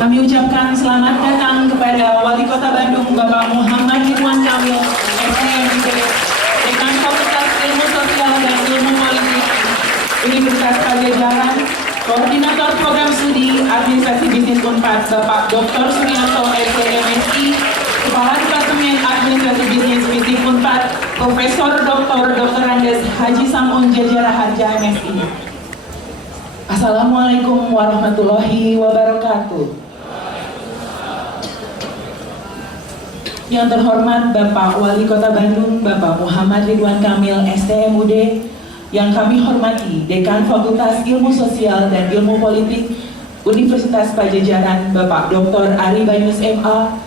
Kami ucapkan selamat datang kepada Wali Kota Bandung Bapak Muhammad Ridwan Kamil, SMD, Dekan Fakultas Ilmu Sosial dan Ilmu Politik Universitas Padjadjaran, Koordinator Program Studi Administrasi Bisnis Unpad Bapak Dr. Suryanto, SMSI, Kepala Departemen Administrasi Bisnis Fisip Unpad Profesor Dr. Andes Haji Samun Jajara Harja, MSI. Assalamualaikum warahmatullahi wabarakatuh. Yang terhormat Bapak Wali Kota Bandung, Bapak Muhammad Ridwan Kamil, STMUD, yang kami hormati Dekan Fakultas Ilmu Sosial dan Ilmu Politik Universitas Padjadjaran, Bapak Dr. Ari Banyus MA,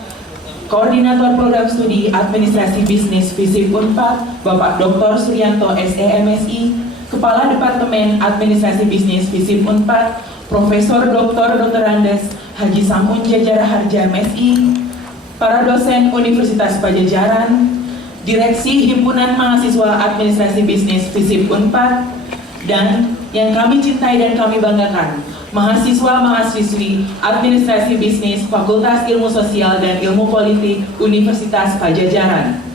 Koordinator Program Studi Administrasi Bisnis Fisip Unpad, Bapak Dr. Suryanto, SEMSI, Kepala Departemen Administrasi Bisnis Fisip Unpad, Profesor Dr. Andes Haji Samun Jajara Harja, MSI, para dosen Universitas Padjadjaran, Direksi Himpunan Mahasiswa Administrasi Bisnis Fisip Unpad, dan yang kami cintai dan kami banggakan, mahasiswa-mahasiswi Administrasi Bisnis Fakultas Ilmu Sosial dan Ilmu Politik Universitas Padjadjaran.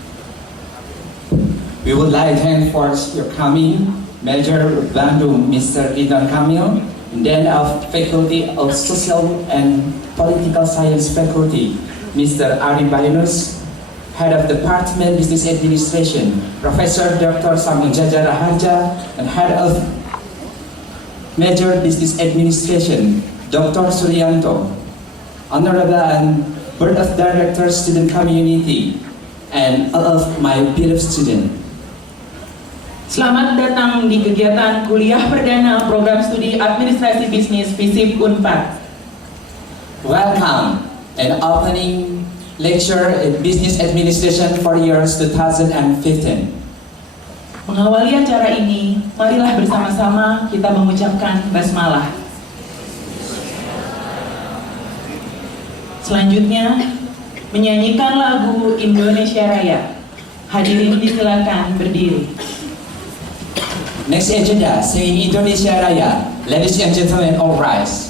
We would like to enforce your coming, Major Bandung Mr. Ridwan Kamil, then of Faculty of Social and Political Science Faculty, Mr. Ari Banyus, Head of Department Business Administration, Professor Dr. Samun Jajara Harja, and Head of Major Business Administration, Dr. Suryanto, Honorable and Board of Directors Student Community, and all of my beloved students. Selamat datang di kegiatan kuliah perdana Program Studi Administrasi Bisnis Fisip Unpad. Welcome and opening lecture in Business Administration for years 2015. Mengawali acara ini, marilah bersama-sama kita mengucapkan basmalah. Selanjutnya, menyanyikan lagu Indonesia Raya. Hadirin disilakan berdiri. Next agenda, singing Indonesia Raya. Ladies and gentlemen, all rise.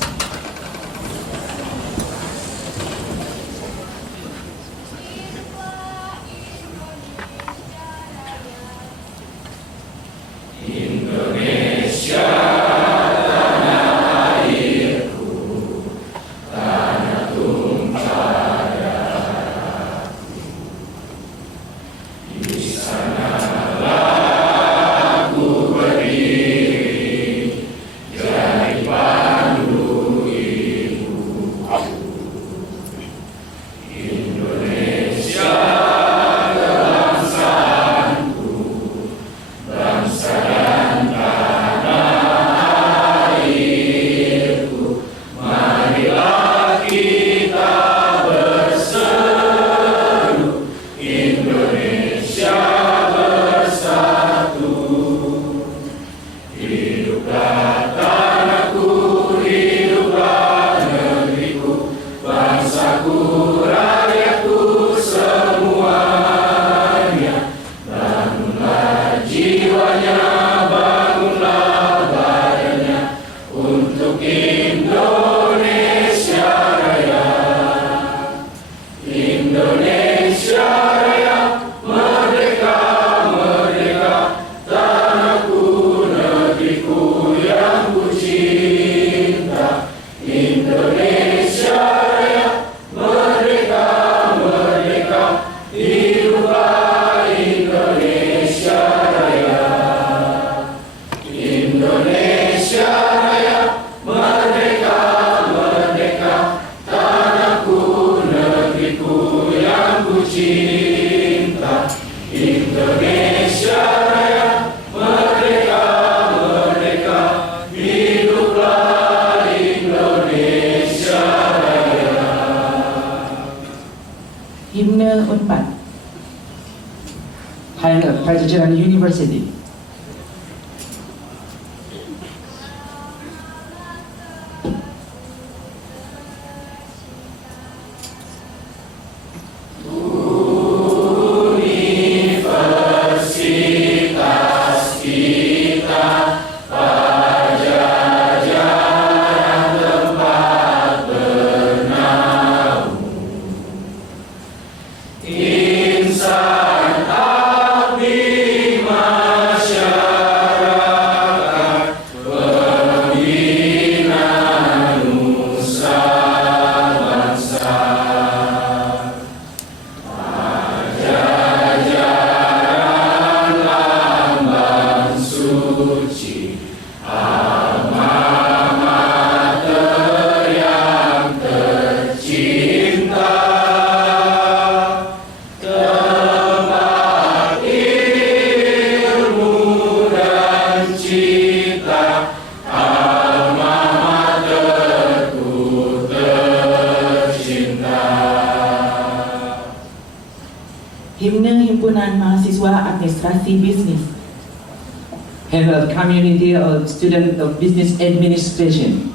Himne Unpad. Hail Padjadjaran University. Padjadjaran tempat Himne Himpunan Mahasiswa Administrasi Bisnis. Have a community of student of business administration.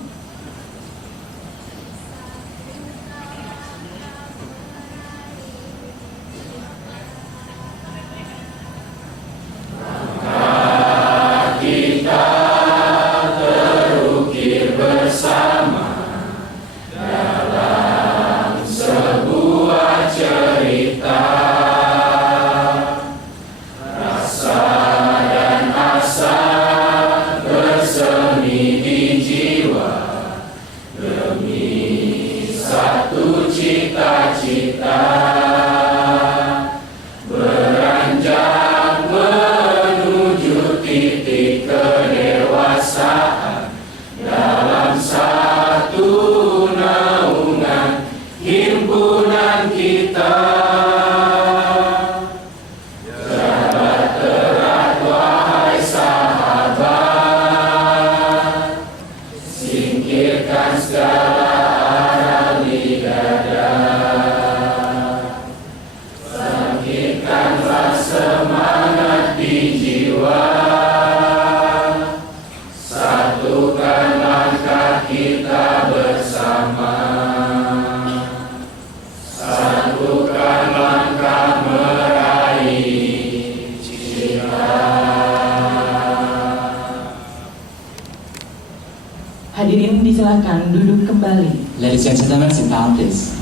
Hadirin disilakan duduk kembali. Ladies and gentlemen, sit down please.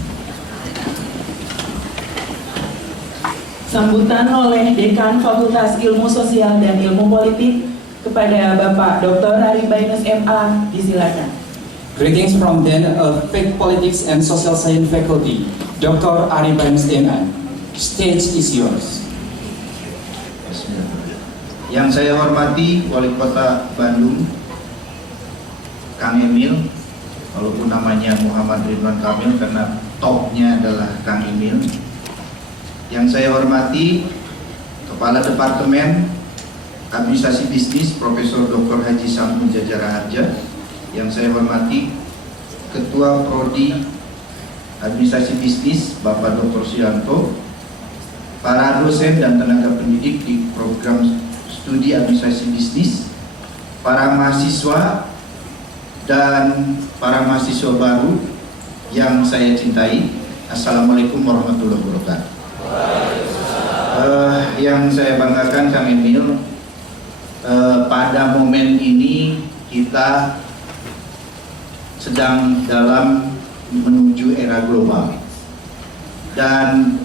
Sambutan oleh Dekan Fakultas Ilmu Sosial dan Ilmu Politik kepada Bapak Dr. Aribainus MA, disilakan. Greetings from Dean of Faith Politics and Social Science Faculty, Dr. Aribainus MA. Stage is yours. Yang saya hormati Wali Kota Bandung, Kang Emil, walaupun namanya Muhammad Ridwan Kamil karena topnya adalah Kang Emil. Yang saya hormati Kepala Departemen Administrasi Bisnis Profesor Dr. Haji Sampun Jajara Harja. Yang saya hormati Ketua Prodi Administrasi Bisnis Bapak Dr. Suyanto, para dosen dan tenaga pendidik di program studi administrasi bisnis, para mahasiswa dan para mahasiswa baru yang saya cintai. Assalamualaikum warahmatullahi wabarakatuh. Yang saya banggakan Kang Emil, pada momen ini kita sedang dalam menuju era global, dan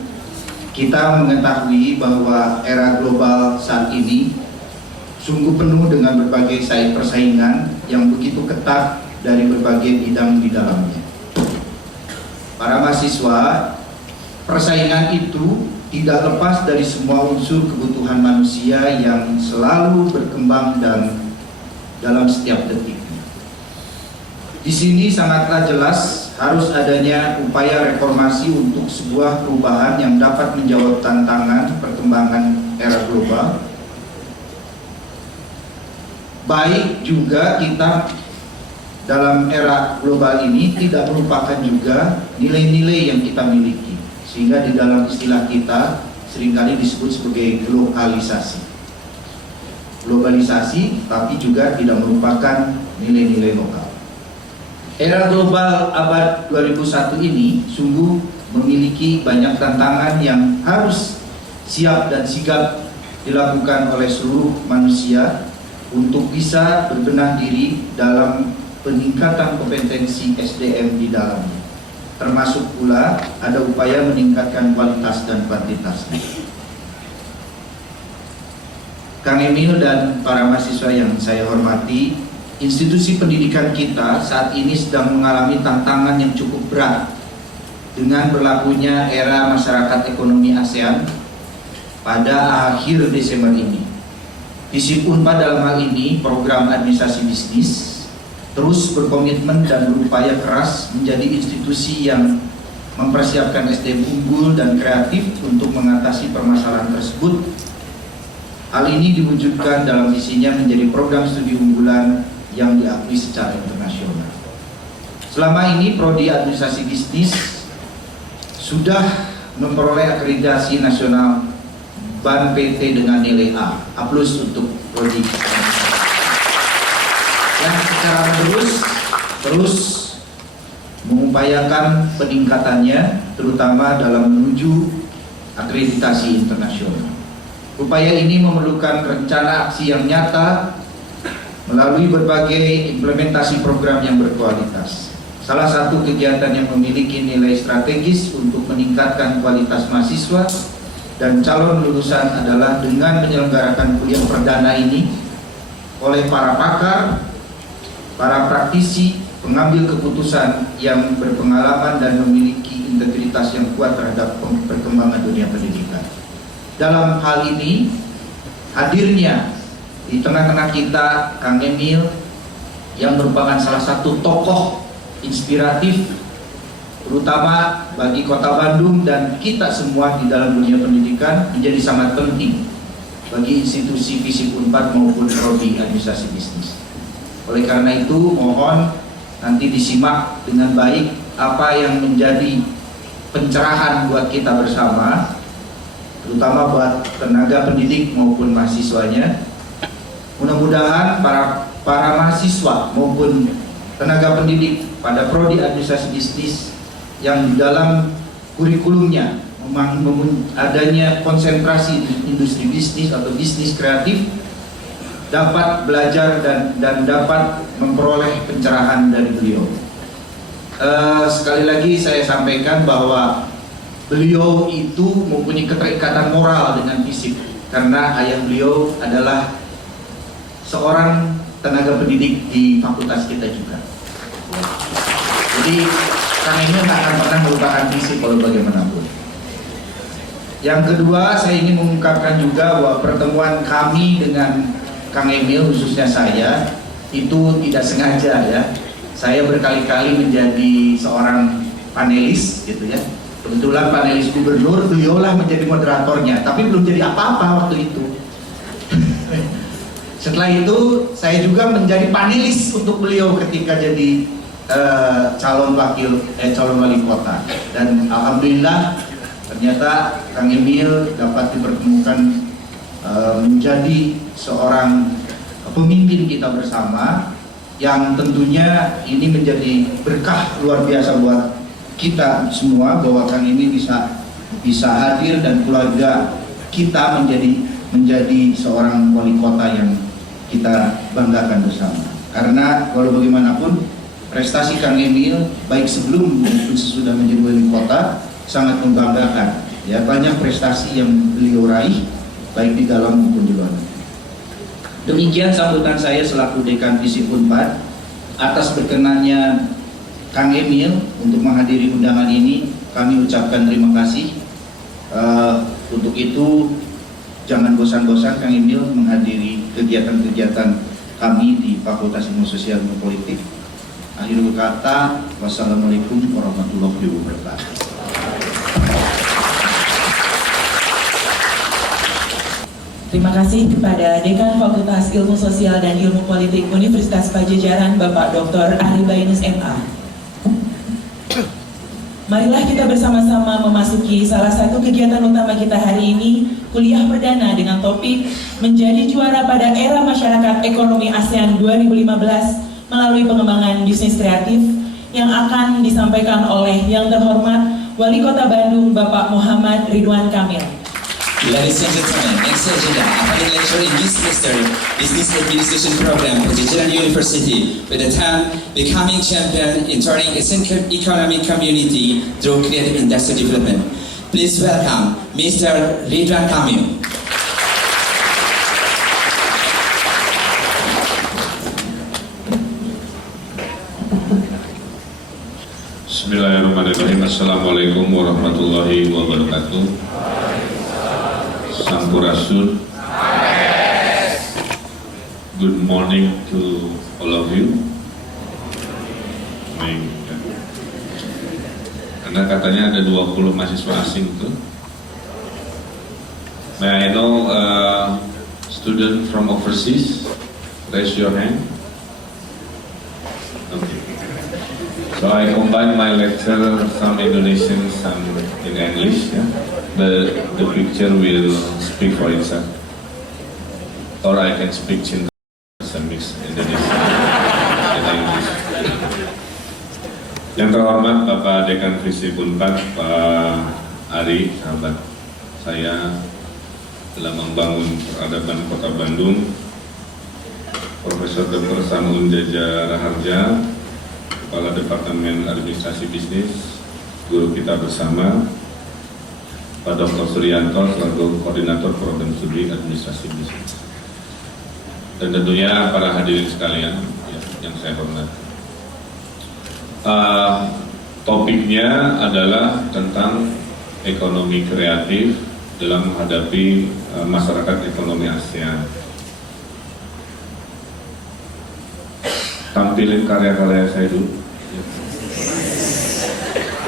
kita mengetahui bahwa era global saat ini sungguh penuh dengan berbagai persaingan yang begitu ketat dari berbagai bidang di dalamnya. Para mahasiswa, persaingan itu tidak lepas dari semua unsur kebutuhan manusia yang selalu berkembang dan dalam setiap detik. Di sini sangatlah jelas harus adanya upaya reformasi untuk sebuah perubahan yang dapat menjawab tantangan perkembangan era global. Baik juga kita dalam era global ini tidak melupakan juga nilai-nilai yang kita miliki, sehingga di dalam istilah kita seringkali disebut sebagai globalisasi. Globalisasi tapi juga tidak melupakan nilai-nilai lokal. Era global abad 2001 ini sungguh memiliki banyak tantangan yang harus siap dan sigap dilakukan oleh seluruh manusia untuk bisa berbenah diri dalam peningkatan kompetensi SDM di dalamnya. Termasuk pula ada upaya meningkatkan kualitas dan kuantitasnya. Kang Emil dan para mahasiswa yang saya hormati, institusi pendidikan kita saat ini sedang mengalami tantangan yang cukup berat dengan berlakunya era masyarakat ekonomi ASEAN pada akhir Desember ini. Visip Unpad dalam hal ini, program administrasi bisnis, terus berkomitmen dan berupaya keras menjadi institusi yang mempersiapkan SDM unggul dan kreatif untuk mengatasi permasalahan tersebut. Hal ini diwujudkan dalam visinya menjadi program studi unggulan yang diakui secara internasional. Selama ini Prodi Administrasi Bisnis sudah memperoleh akreditasi nasional Ban PT dengan nilai A. A+ untuk prodi. Dan secara terus mengupayakan peningkatannya, terutama dalam menuju akreditasi internasional. Upaya ini memerlukan rencana aksi yang nyata melalui berbagai implementasi program yang berkualitas. Salah satu kegiatan yang memiliki nilai strategis untuk meningkatkan kualitas mahasiswa dan calon lulusan adalah dengan menyelenggarakan kuliah perdana ini oleh para pakar, para praktisi, pengambil keputusan yang berpengalaman dan memiliki integritas yang kuat terhadap perkembangan dunia pendidikan. Dalam hal ini, hadirnya di tengah-tengah kita Kang Emil yang merupakan salah satu tokoh inspiratif terutama bagi Kota Bandung dan kita semua di dalam dunia pendidikan menjadi sangat penting bagi institusi FISIP Unpad maupun prodi administrasi bisnis. Oleh karena itu mohon nanti disimak dengan baik apa yang menjadi pencerahan buat kita bersama, terutama buat tenaga pendidik maupun mahasiswanya. Mudah-mudahan para mahasiswa maupun tenaga pendidik pada prodi administrasi bisnis yang di dalam kurikulumnya adanya konsentrasi industri bisnis atau bisnis kreatif dapat belajar dan dapat memperoleh pencerahan dari beliau. Sekali lagi saya sampaikan bahwa beliau itu mempunyai keterikatan moral dengan FISIP karena ayah beliau adalah seorang tenaga pendidik di fakultas kita juga. Jadi Kang Emil tak akan pernah melupakan FISIP kalau bagaimanapun. Yang kedua, saya ingin mengungkapkan juga bahwa pertemuan kami dengan Kang Emil, khususnya saya, itu tidak sengaja ya. Saya berkali-kali menjadi seorang panelis gitu ya. Kebetulan panelis gubernur, beliaulah menjadi moderatornya, tapi belum jadi apa-apa waktu itu. Setelah itu saya juga menjadi panelis untuk beliau ketika jadi calon wali kota. Dan alhamdulillah ternyata Kang Emil dapat dipertemukan menjadi seorang pemimpin kita bersama, yang tentunya ini menjadi berkah luar biasa buat kita semua bahwa Kang Emil bisa hadir dan keluarga kita menjadi seorang wali kota yang kita banggakan bersama. Karena kalau bagaimanapun prestasi Kang Emil baik sebelum maupun sesudah menjadi wali kota sangat membanggakan. Ya, banyak prestasi yang beliau raih baik di dalam maupun di luar. Demikian sambutan saya selaku Dekan FISIP Unpad. Atas berkenannya Kang Emil untuk menghadiri undangan ini, kami ucapkan terima kasih. Untuk itu jangan bosan-bosan Kang Emil menghadiri kegiatan-kegiatan kami di Fakultas Ilmu Sosial dan Politik. Akhirul kata, wassalamualaikum warahmatullahi wabarakatuh. Terima kasih kepada Dekan Fakultas Ilmu Sosial dan Ilmu Politik Universitas Pajajaran, Bapak Dr. Ari Bainus MA. Marilah kita bersama-sama memasuki salah satu kegiatan utama kita hari ini, kuliah perdana dengan topik Menjadi Juara pada Era Masyarakat Ekonomi ASEAN 2015 melalui pengembangan bisnis kreatif, yang akan disampaikan oleh yang terhormat Wali Kota Bandung, Bapak Muhammad Ridwan Kamil. Ladies and gentlemen, next agenda, opening lecture in this semester, Business Administration Program, Pajajaran University, with the theme Becoming Champion in Turning its Economic Community through Creative Industry Development. Please welcome Mr. Ridwan Kamil. Bismillahirrahmanirrahim. Assalamualaikum warahmatullahi wabarakatuh. Sampurasun. Good morning to all of you. Karena katanya ada 20 mahasiswa asing tuh. May I know student from overseas? Raise your hand. Okay. So I combine my lecture, some Indonesian, some in English. Yeah? The picture will speak for itself. Or I can speak Chinese, some mix Indonesian and English. Yang terhormat Bapak Dekan Visip Unpad, Pak Ari, sahabat saya dalam membangun peradaban Kota Bandung, Profesor Dr. Samun Jaja Raharja, Kepala Departemen Administrasi Bisnis, guru kita bersama, Pak Dr. Suryanto selaku Koordinator Program Studi Administrasi Bisnis, dan tentunya para hadirin sekalian yang saya hormati. Topiknya adalah tentang ekonomi kreatif dalam menghadapi masyarakat ekonomi ASEAN. Tampilin karya-karya saya dulu.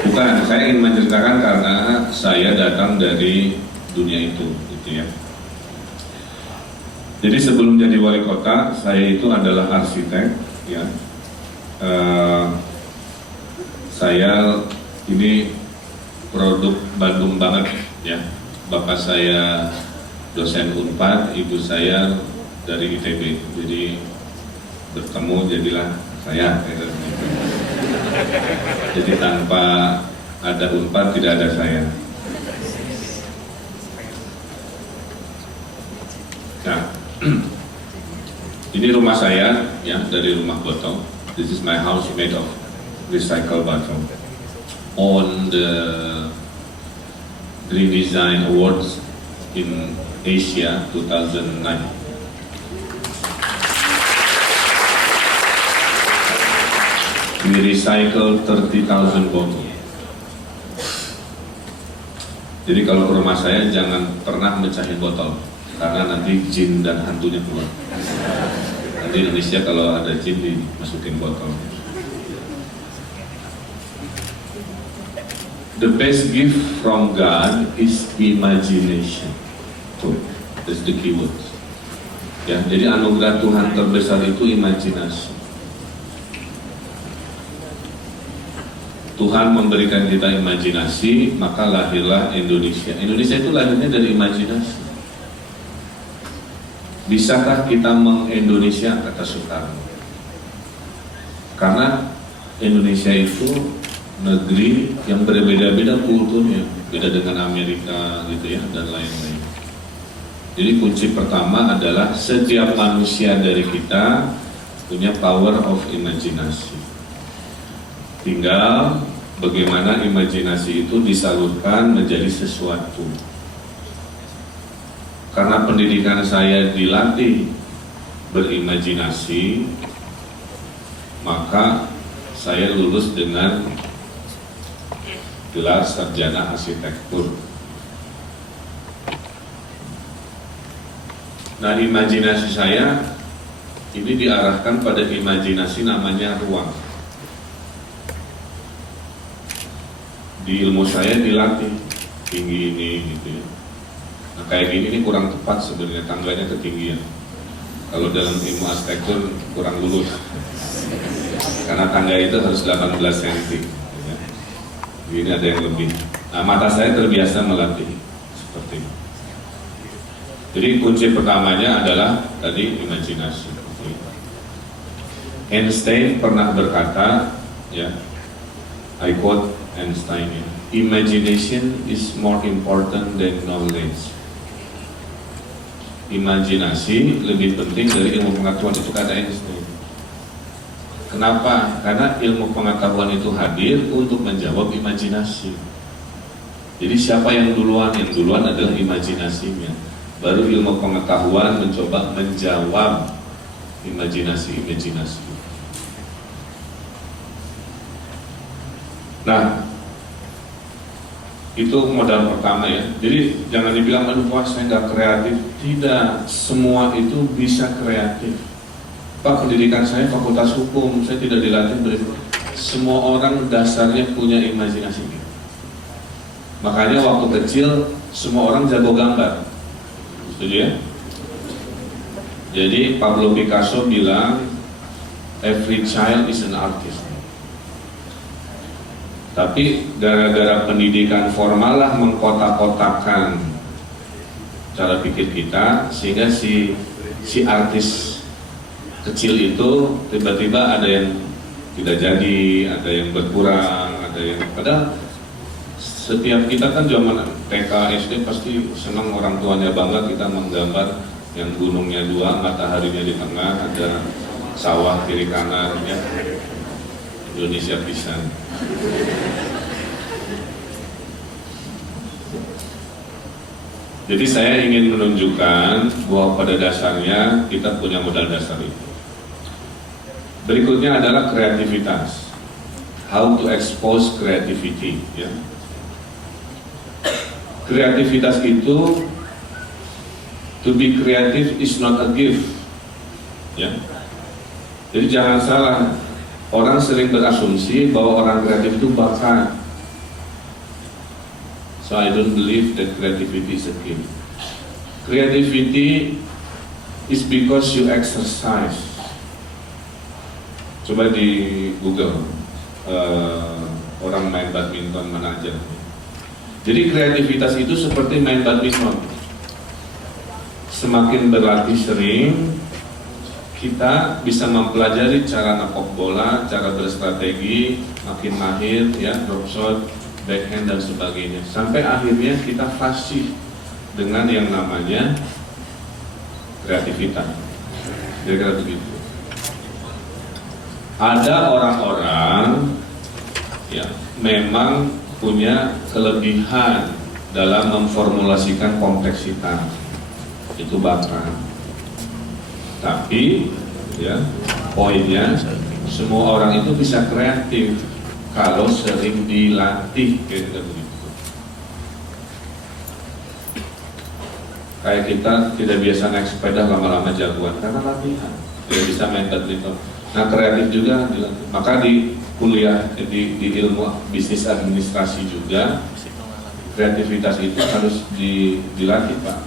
Bukan, saya ingin menceritakan karena saya datang dari dunia itu, gitu ya. Jadi sebelum jadi wali kota, saya itu adalah arsitek, ya. Saya ini produk Bandung banget, ya. Bapak saya dosen Unpad, ibu saya dari ITB, jadi bertemu jadilah saya. Jadi tanpa ada Unpad tidak ada saya. Nah, ini rumah saya, ya, dari rumah botol. This is my house made of recycled bottle. On the Green Design Awards in Asia 2009. We recycle 30,000 botol. Jadi kalau ke rumah saya jangan pernah mecahin botol, karena nanti jin dan hantunya keluar. Nanti Indonesia kalau ada jin dimasukin botol. The best gift from God is imagination. Tuh, that's the keyword. Ya, jadi anugerah Tuhan terbesar itu imajinasi. Tuhan memberikan kita imajinasi, maka lahirlah Indonesia. Indonesia itu lahirnya dari imajinasi. Bisakah kita mengindonesia, kata Soekarno? Karena Indonesia itu negeri yang berbeda-beda kulturnya, beda dengan Amerika gitu ya, dan lain-lain. Jadi kunci pertama adalah setiap manusia dari kita punya power of imaginasi. Tinggal bagaimana imajinasi itu disalurkan menjadi sesuatu. Karena pendidikan saya dilatih berimajinasi, maka saya lulus dengan gelar sarjana arsitektur. Nah, imajinasi saya ini diarahkan pada imajinasi namanya ruang. Di ilmu saya dilatih tinggi ini gitu ya. Nah, kayak gini ini kurang tepat sebenarnya, tangganya ketinggian. Kalau dalam ilmu arsitektur kurang lurus, karena tangga itu harus 18 cm. Ya. Ini ada yang lebih. Nah, mata saya terbiasa melatih seperti ini. Jadi kunci pertamanya adalah tadi imajinasi. Einstein pernah berkata, ya, I quote Einstein, imagination is more important than knowledge. Imajinasi lebih penting dari ilmu pengetahuan, itu kata Einstein. Kenapa? Karena ilmu pengetahuan itu hadir untuk menjawab imajinasi. Jadi siapa yang duluan? Yang duluan adalah imajinasinya. Baru ilmu pengetahuan mencoba menjawab imajinasi. Nah, itu modal pertama ya. Jadi jangan dibilang, aduh wah saya nggak kreatif. Tidak, semua itu bisa kreatif. Pak, pendidikan saya fakultas hukum, saya tidak dilatih beriman. Semua orang dasarnya punya imajinasi. Makanya waktu kecil semua orang jago gambar. Setuju ya? Jadi Pablo Picasso bilang, every child is an artist. Tapi gara-gara pendidikan formal lah mengkotak-kotakan cara pikir kita, sehingga si artis kecil itu tiba-tiba ada yang tidak jadi, ada yang berkurang, ada yang padahal setiap kita kan zaman TK SD pasti senang orang tuanya bangga kita menggambar yang gunungnya 2, mataharinya di tengah, ada sawah kiri kanan, ya. Indonesia pisan. Jadi saya ingin menunjukkan bahwa pada dasarnya kita punya modal dasar itu. Berikutnya adalah kreativitas. How to expose creativity, ya. Kreativitas itu, to be creative is not a gift, ya. Jadi jangan salah, orang sering berasumsi bahwa orang kreatif itu bakat. So I don't believe that creativity is a gift. Creativity is because you exercise. Coba di Google, orang main badminton mana aja. Jadi kreativitas itu seperti main badminton. Semakin berlatih sering, kita bisa mempelajari cara nepok bola, cara berstrategi, makin mahir, ya, drop shot, backhand dan sebagainya. Sampai akhirnya kita fasih dengan yang namanya kreativitas. Kira-kira begitu. Ada orang-orang ya memang punya kelebihan dalam memformulasikan kompleksitas, itu bakat. Tapi ya poinnya semua orang itu bisa kreatif kalau sering dilatih, kayak begitu. Kayak kita tidak biasa naik sepeda lama-lama jagoan karena latihan, tidak bisa main badminton. Nah kreatif juga dilatih. Maka di kuliah di ilmu bisnis administrasi juga kreativitas itu harus dilatih, Pak.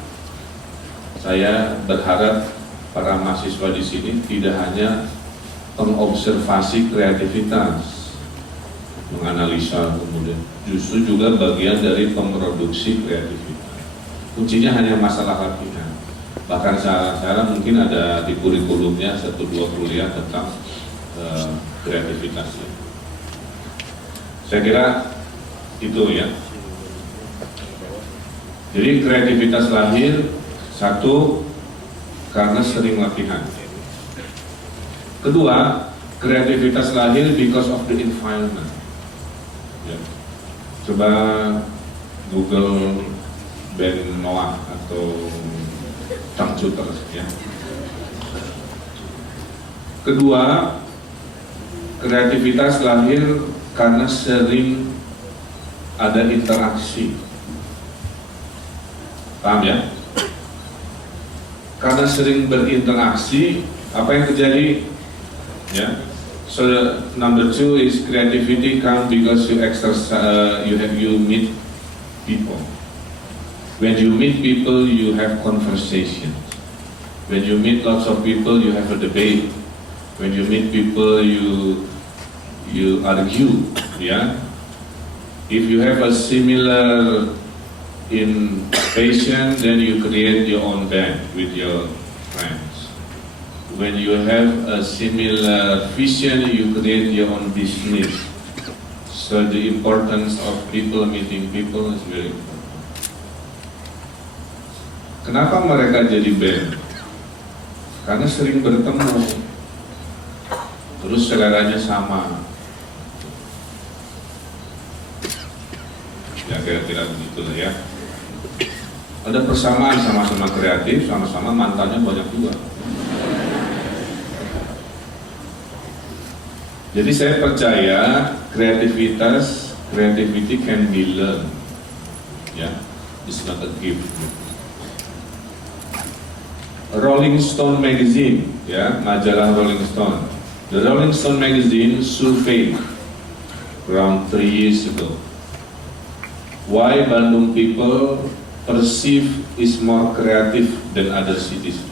Saya berharap para mahasiswa di sini tidak hanya pengobservasi kreativitas, menganalisa, kemudian justru juga bagian dari memproduksi kreativitas. Kuncinya hanya masalah latihan. Bahkan secara mungkin ada di kurikulumnya 1-2 kuliah tentang kreativitas. Saya kira itu ya. Jadi kreativitas lahir satu karena sering latihan. Kedua, kreativitas lahir because of the environment. Ya. Coba Google Ben Noah atau Changchuters, ya. Kedua, kreativitas lahir karena sering ada interaksi. Paham ya? Karena sering berinteraksi, apa yang terjadi? Ya. So number 2 is creativity come because you exercise, you meet people. When you meet people, you have conversation. When you meet lots of people, you have a debate. When you meet people, you argue. Yeah. If you have a similar in passion, then you create your own band with your friends. When you have a similar vision, you create your own business. So the importance of people meeting people is very important. Kenapa mereka jadi band? Karena sering bertemu, terus seleranya sama. Ya kira-kira begitulah ya. Ada persamaan, sama-sama kreatif, sama-sama mantannya banyak juga. Jadi saya percaya creativity can be learned. Ya, it's not a gift. Rolling Stone magazine, ya, majalah Rolling Stone. The Rolling Stone magazine surveyed around 3 years ago why Bandung people perceive is more creative than other cities.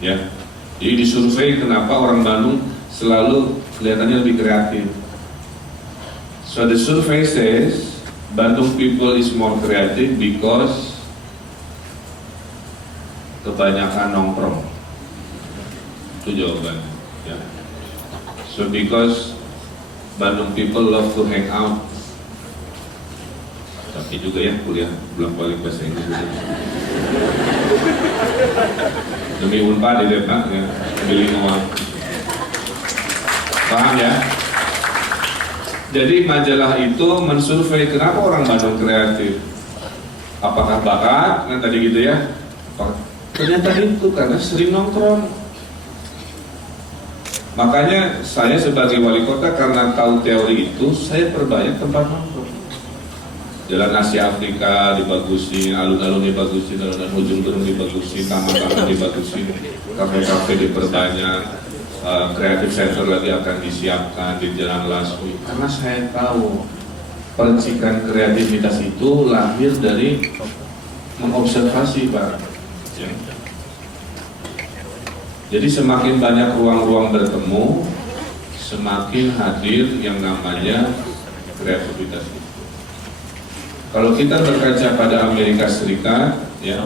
Ya, jadi disurvey kenapa orang Bandung selalu kelihatannya lebih kreatif. So the survey says Bandung people is more creative because kebanyakan nongkrong. Itu jawabannya. Ya. So because Bandung people love to hang out. Tapi juga ya kuliah belum balik bahasa Inggris. Demi Unpad di Depok ya, bilingual. Paham ya? Jadi majalah itu mensurvei kenapa orang Bandung kreatif. Apakah bakat? Kan tadi gitu ya. Ternyata itu karena sering nongkrong. Makanya saya sebagai wali kota karena tahu teori itu, saya perbanyak tempat nongkrong. Jalan Asia Afrika dibagusin, alun-alun dibagusin, alun-alun ujung Berung dibagusin, taman-taman dibagusin, kafe-kafe diperbanyak, creative center lagi akan disiapkan di Jalan Laswi. Karena saya tahu percikan kreativitas itu lahir dari mengobservasi, Pak. Ya. Jadi semakin banyak ruang-ruang bertemu, semakin hadir yang namanya kreativitas itu. Kalau kita berkaca pada Amerika Serikat, ya,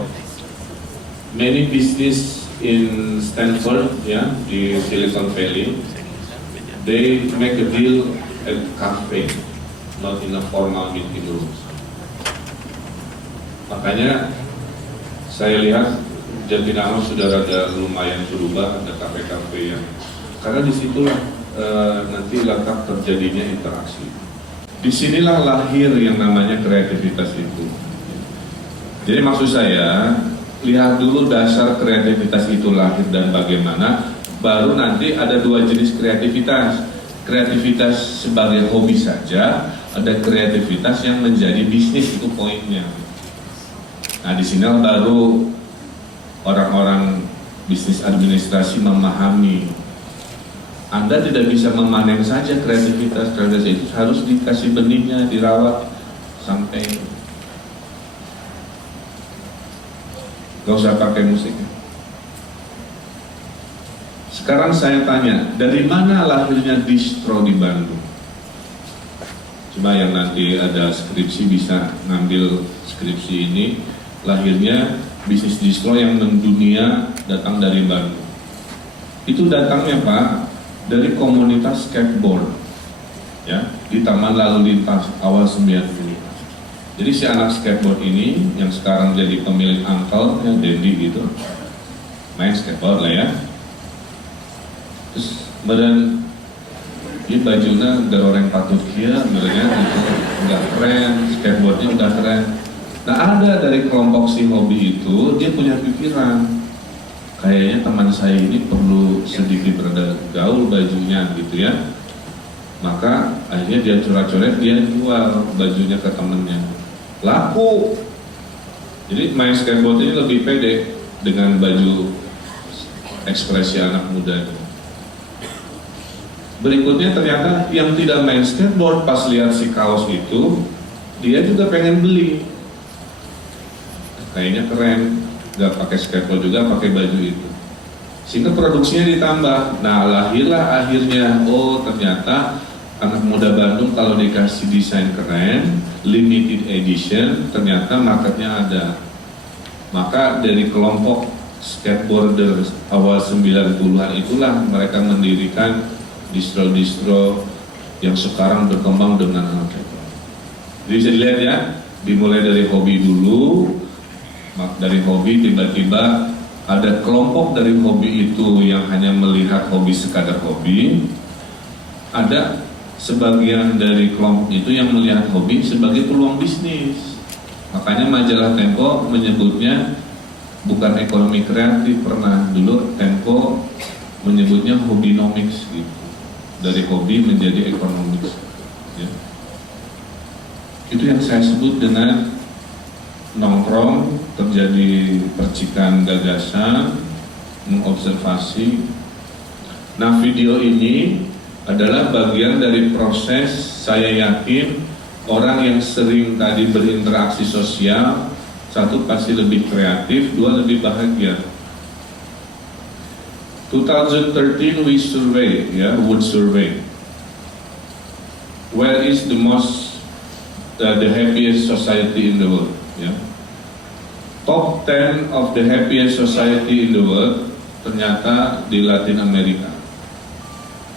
many business in Stanford, ya, di Silicon Valley, they make a deal at cafe, not in a formal meeting room. Makanya saya lihat Jatinangor sudah ada lumayan berubah, ada kafe-kafe yang, karena disitulah nanti letak terjadinya interaksi. Disinilah lahir yang namanya kreativitas itu. Jadi maksud saya, lihat dulu dasar kreativitas itu lahir dan bagaimana, baru nanti ada dua jenis kreativitas. Kreativitas sebagai hobi saja, ada kreativitas yang menjadi bisnis, itu poinnya. Nah, disinilah baru orang-orang bisnis administrasi memahami. Anda tidak bisa memanen saja kreativitas itu harus dikasih benihnya, dirawat sampai gak usah pakai musik. Sekarang saya tanya, dari mana lahirnya distro di Bandung? Coba yang nanti ada skripsi bisa ngambil skripsi ini. Lahirnya bisnis distro yang mendunia datang dari Bandung. Itu datangnya, Pak, dari komunitas skateboard, ya, di Taman Lalu Lintas awal 90. Jadi si anak skateboard ini yang sekarang jadi pemilik angkel, ya, Dendi gitu, main skateboard lah ya. Terus badan ini bajunya garoreng patut kia, sebenarnya itu udah keren, skateboardnya udah keren. Nah, ada dari kelompok si hobi itu, dia punya pikiran, kayaknya teman saya ini perlu sedikit rada gaul bajunya gitu ya. Maka akhirnya dia coret-coret, dia jual bajunya ke temennya, laku. Jadi main skateboard ini lebih pede dengan baju ekspresi anak muda. Berikutnya ternyata yang tidak main skateboard pas lihat si kaos itu, dia juga pengen beli. Kayaknya keren, gak pakai skateboard juga, pakai baju itu. Sehingga produksinya ditambah. Nah, lahirlah akhirnya, oh ternyata anak muda Bandung kalau dikasih desain keren, limited edition, ternyata marketnya ada. Maka dari kelompok skateboarder awal 90-an itulah mereka mendirikan distro-distro yang sekarang berkembang dengan hal-hal. Jadi bisa dilihat ya, dimulai dari hobi dulu. Dari hobi tiba-tiba ada kelompok dari hobi itu yang hanya melihat hobi sekadar hobi. Ada sebagian dari kelompok itu yang melihat hobi sebagai peluang bisnis. Makanya majalah Tempo menyebutnya bukan ekonomi kreatif, pernah dulu Tempo menyebutnya hobinomics gitu. Dari hobi menjadi ekonomics ya. Itu yang saya sebut dengan nongkrong, terjadi percikan gagasan, mengobservasi. Nah, video ini adalah bagian dari proses. Saya yakin orang yang sering tadi berinteraksi sosial, satu pasti lebih kreatif, dua lebih bahagia. 2013 we survey, ya, Wood Survey. where is the happiest society in the world? Ya. Top 10 of the happiest society in the world ternyata di Latin America.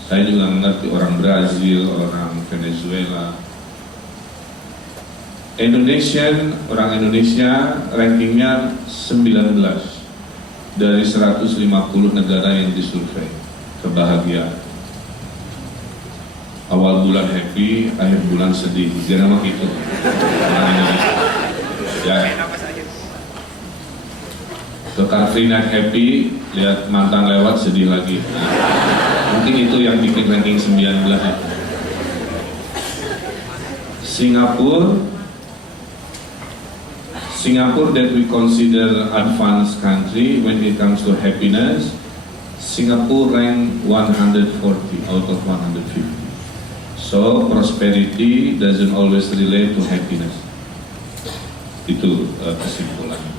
Saya juga mengerti orang Brazil, orang Venezuela. Orang Indonesia rankingnya 19 dari 150 negara yang disurvei kebahagiaan. Awal bulan happy, akhir bulan sedih. Jangan gitu. Orang Indonesia. Ya. So, Car Free Night happy, lihat mantan lewat sedih lagi. Nah, mungkin itu yang bikin ranking 19 itu. Singapore that we consider advanced country when it comes to happiness, Singapore rank 140 out of 150. So prosperity doesn't always relate to happiness. Itu kesimpulannya.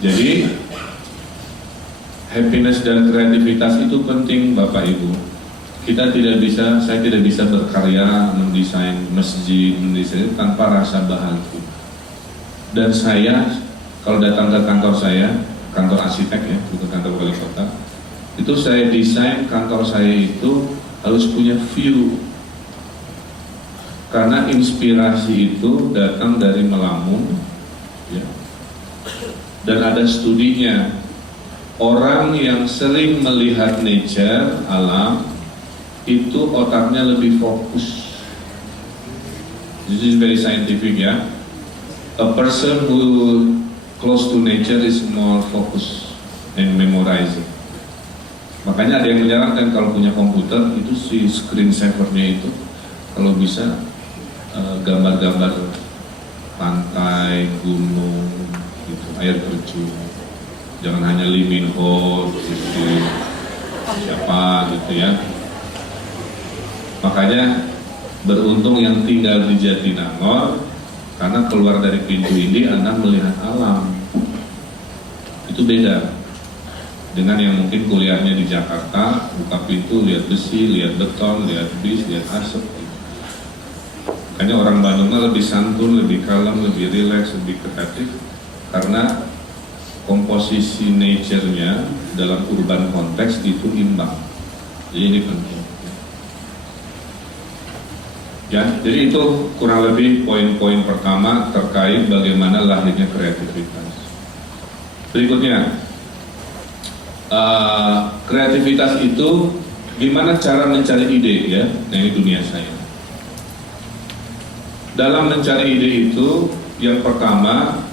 Jadi happiness dan kreativitas itu penting, Bapak Ibu. Saya tidak bisa berkarya, mendesain masjid, mendesain tanpa rasa bahagia. Dan saya kalau datang ke kantor saya, kantor arsitek ya, bukan kantor wali kota, itu saya desain kantor saya itu harus punya view, karena inspirasi itu datang dari melamun, ya. Dan ada studinya, orang yang sering melihat nature, alam, itu otaknya lebih fokus. This is very scientific ya. A person who close to nature is more focused and memorizing. Makanya ada yang menyarankan kalau punya komputer itu si screen savernya itu kalau bisa gambar-gambar pantai, gunung, gitu, air terjun. Jangan hanya Lee Min Ho, gitu, siapa gitu ya. Makanya beruntung yang tinggal di Jatinangor, karena keluar dari pintu ini Anda melihat alam. Itu beda dengan yang mungkin kuliahnya di Jakarta, buka pintu, lihat besi, lihat beton, lihat bis, lihat asap. Makanya orang Bandungnya lebih santun, lebih kalem, lebih rileks, lebih kreatif, karena komposisi nature-nya dalam urban konteks itu imbang. Jadi ini penting. Ya, jadi itu kurang lebih poin-poin pertama terkait bagaimana lahirnya kreativitas. Berikutnya, kreativitas itu gimana cara mencari ide ya. Nah, ini dunia saya. Dalam mencari ide itu, yang pertama,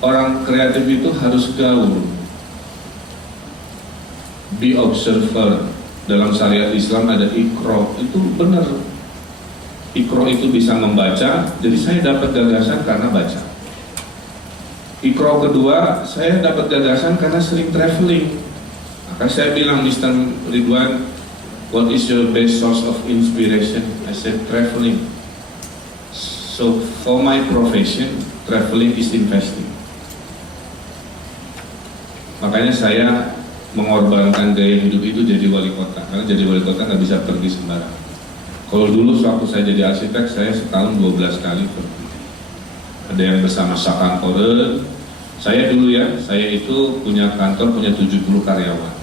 orang kreatif itu harus gaul, be observer. Dalam syariat Islam ada ikro, itu benar. Ikro itu bisa membaca, jadi saya dapat gagasan karena baca. Ikro kedua, saya dapat gagasan karena sering traveling. Maka saya bilang, Mr. Ridwan, what is your best source of inspiration? I said traveling. So for my profession, traveling is investing. Makanya saya mengorbankan gaya hidup itu jadi wali kota, karena jadi wali kota nggak bisa pergi sembarangan. Kalau dulu waktu saya jadi arsitek, saya setahun 12 kali pergi. Ada yang bersama Sakantoren. Saya dulu ya, saya itu punya kantor, punya 70 karyawan.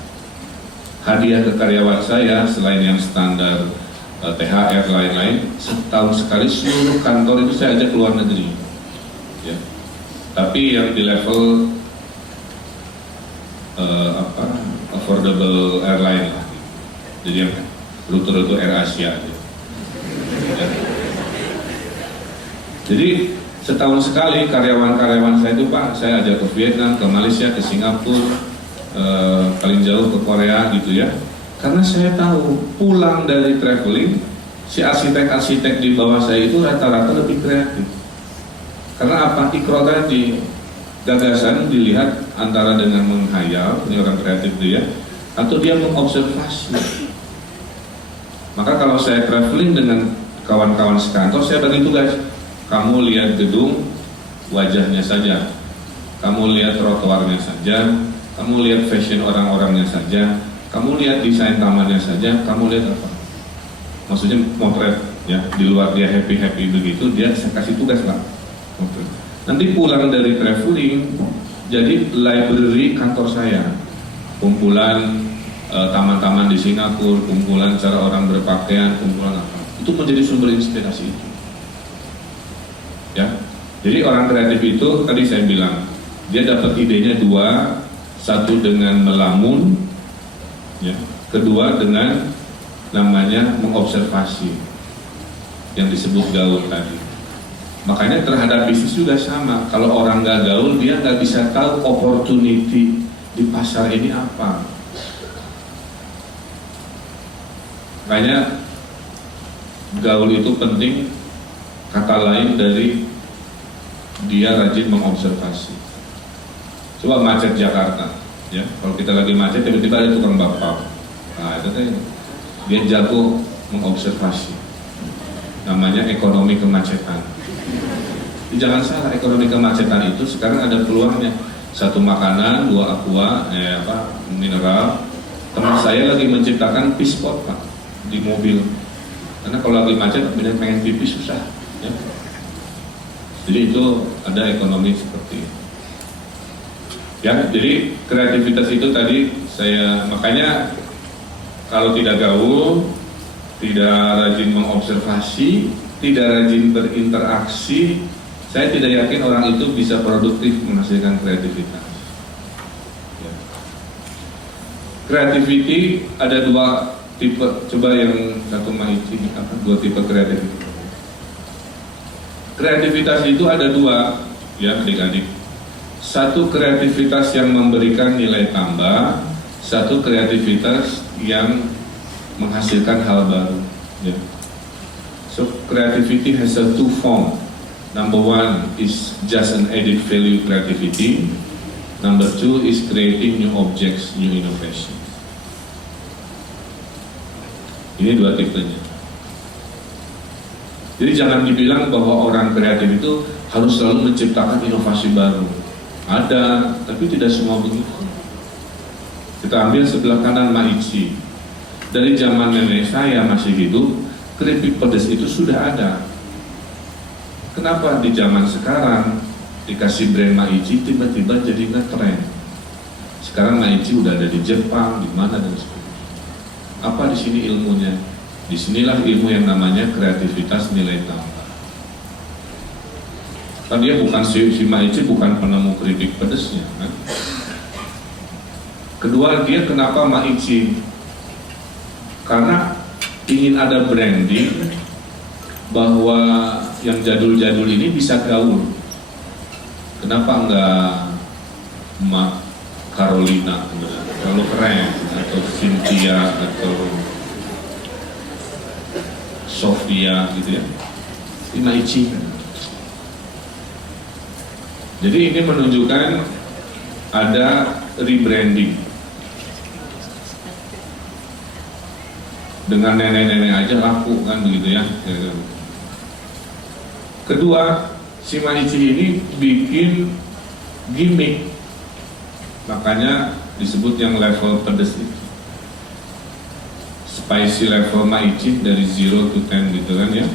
Hadiah ke karyawan saya, selain yang standar THR lain-lain, setahun sekali seluruh kantor itu saya ajak keluar negeri. Ya. Tapi yang di level affordable airline lah, jadi yang rute-rute Air Asia gitu. Ya. Jadi setahun sekali karyawan-karyawan saya itu, Pak, saya ajak ke Vietnam, ke Malaysia, ke Singapura, paling jauh ke Korea gitu ya. Karena saya tahu pulang dari traveling, si arsitek-arsitek di bawah saya itu rata-rata lebih kreatif. Karena apa? Ikro tadi, gagasan dilihat antara dengan menghayal, ini orang kreatif dia, atau dia mengobservasi. Maka kalau saya traveling dengan kawan-kawan sekantor, saya bagi tugas. Kamu lihat gedung, wajahnya saja. Kamu lihat trotoarnya saja. Kamu lihat fashion orang-orangnya saja. Kamu lihat desain tamannya saja. Kamu lihat apa? maksudnya motret ya, di luar dia happy begitu, dia saya kasih tugas Pak, motret. Nanti pulang dari traveling jadi library kantor saya, kumpulan taman-taman di Singapura, kumpulan cara orang berpakaian, kumpulan apa, itu menjadi sumber inspirasi itu ya. Jadi orang kreatif itu tadi saya bilang dia dapat idenya dua, satu dengan melamun ya, kedua dengan namanya mengobservasi yang disebut gaul tadi. Makanya terhadap bisnis juga sama. Kalau orang nggak gaul, dia nggak bisa tahu opportunity di pasar ini apa. Makanya gaul itu penting, kata lain dari dia rajin mengobservasi. Coba macet Jakarta ya, kalau kita lagi macet tiba-tiba ada tukang bakpao, nah itu kan dia jago mengobservasi, namanya ekonomi kemacetan. Jangan salah, ekonomi kemacetan itu sekarang ada peluangnya, satu makanan, dua aqua, mineral. Teman saya lagi menciptakan peace spot Pak di mobil, karena kalau lagi macet pengen pipis susah ya. Jadi itu ada ekonomi seperti itu ya. Jadi kreativitas itu tadi saya, makanya kalau tidak gaul, tidak rajin mengobservasi, tidak rajin berinteraksi, saya tidak yakin orang itu bisa produktif menghasilkan kreativitas ya. Creativity ada dua tipe, coba yang satu Maici apa, dua tipe kreativitas. Kreativitas itu ada dua ya adik-adik. Satu kreativitas yang memberikan nilai tambah, satu kreativitas yang menghasilkan hal baru ya. So creativity has a two form. Number one is just an added value creativity. Number two is creating new objects, new innovations. Ini dua tipenya. Jadi jangan dibilang bahwa orang kreatif itu harus selalu menciptakan inovasi baru. Ada, tapi tidak semua begitu. Kita ambil sebelah kanan Maici. Dari zaman nenek saya masih hidup, keripik pedas itu sudah ada. Kenapa di zaman sekarang dikasih brand Maici tiba-tiba jadi ngetren? Sekarang Maici udah ada di Jepang, di mana dan sebagainya. Apa di sini ilmunya? Disinilah ilmu yang namanya kreativitas nilai tambah. Kan dia bukan si Maici bukan penemu keripik pedesnya kan? Kedua, dia kenapa Maici? Karena ingin ada branding bahwa yang jadul-jadul ini bisa gaul. Kenapa enggak Mak Carolina terlalu keren, atau Cynthia atau Sofia gitu ya, ini Maici. Jadi ini menunjukkan ada rebranding. Dengan nenek-nenek aja laku kan begitu ya. Kedua, si Maici ini bikin gimmick, makanya disebut yang level pedas itu. Spicy level Maici dari 0 to 10 gitu kan ya.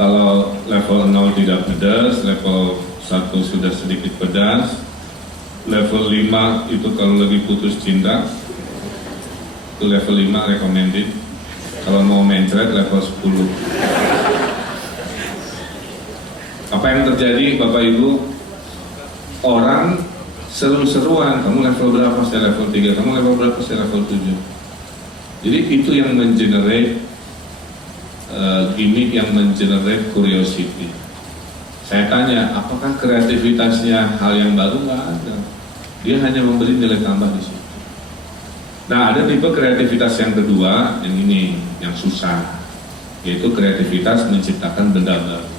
Kalau level 0 tidak pedas, level 1 sudah sedikit pedas, level 5 itu kalau lagi putus cinta, itu level 5 recommended. Kalau mau mencret level 10. Apa yang terjadi Bapak Ibu? Orang seru-seruan, kamu level berapa, saya level 3, kamu level berapa, saya level 7. Jadi itu yang mengenerate gimmick, yang mengenerate curiosity. Saya tanya, apakah kreativitasnya hal yang baru? Nggak ada. Dia hanya memberi nilai tambah di situ. Nah, ada tipe kreativitas yang kedua, yang ini, yang susah, yaitu kreativitas menciptakan benda baru.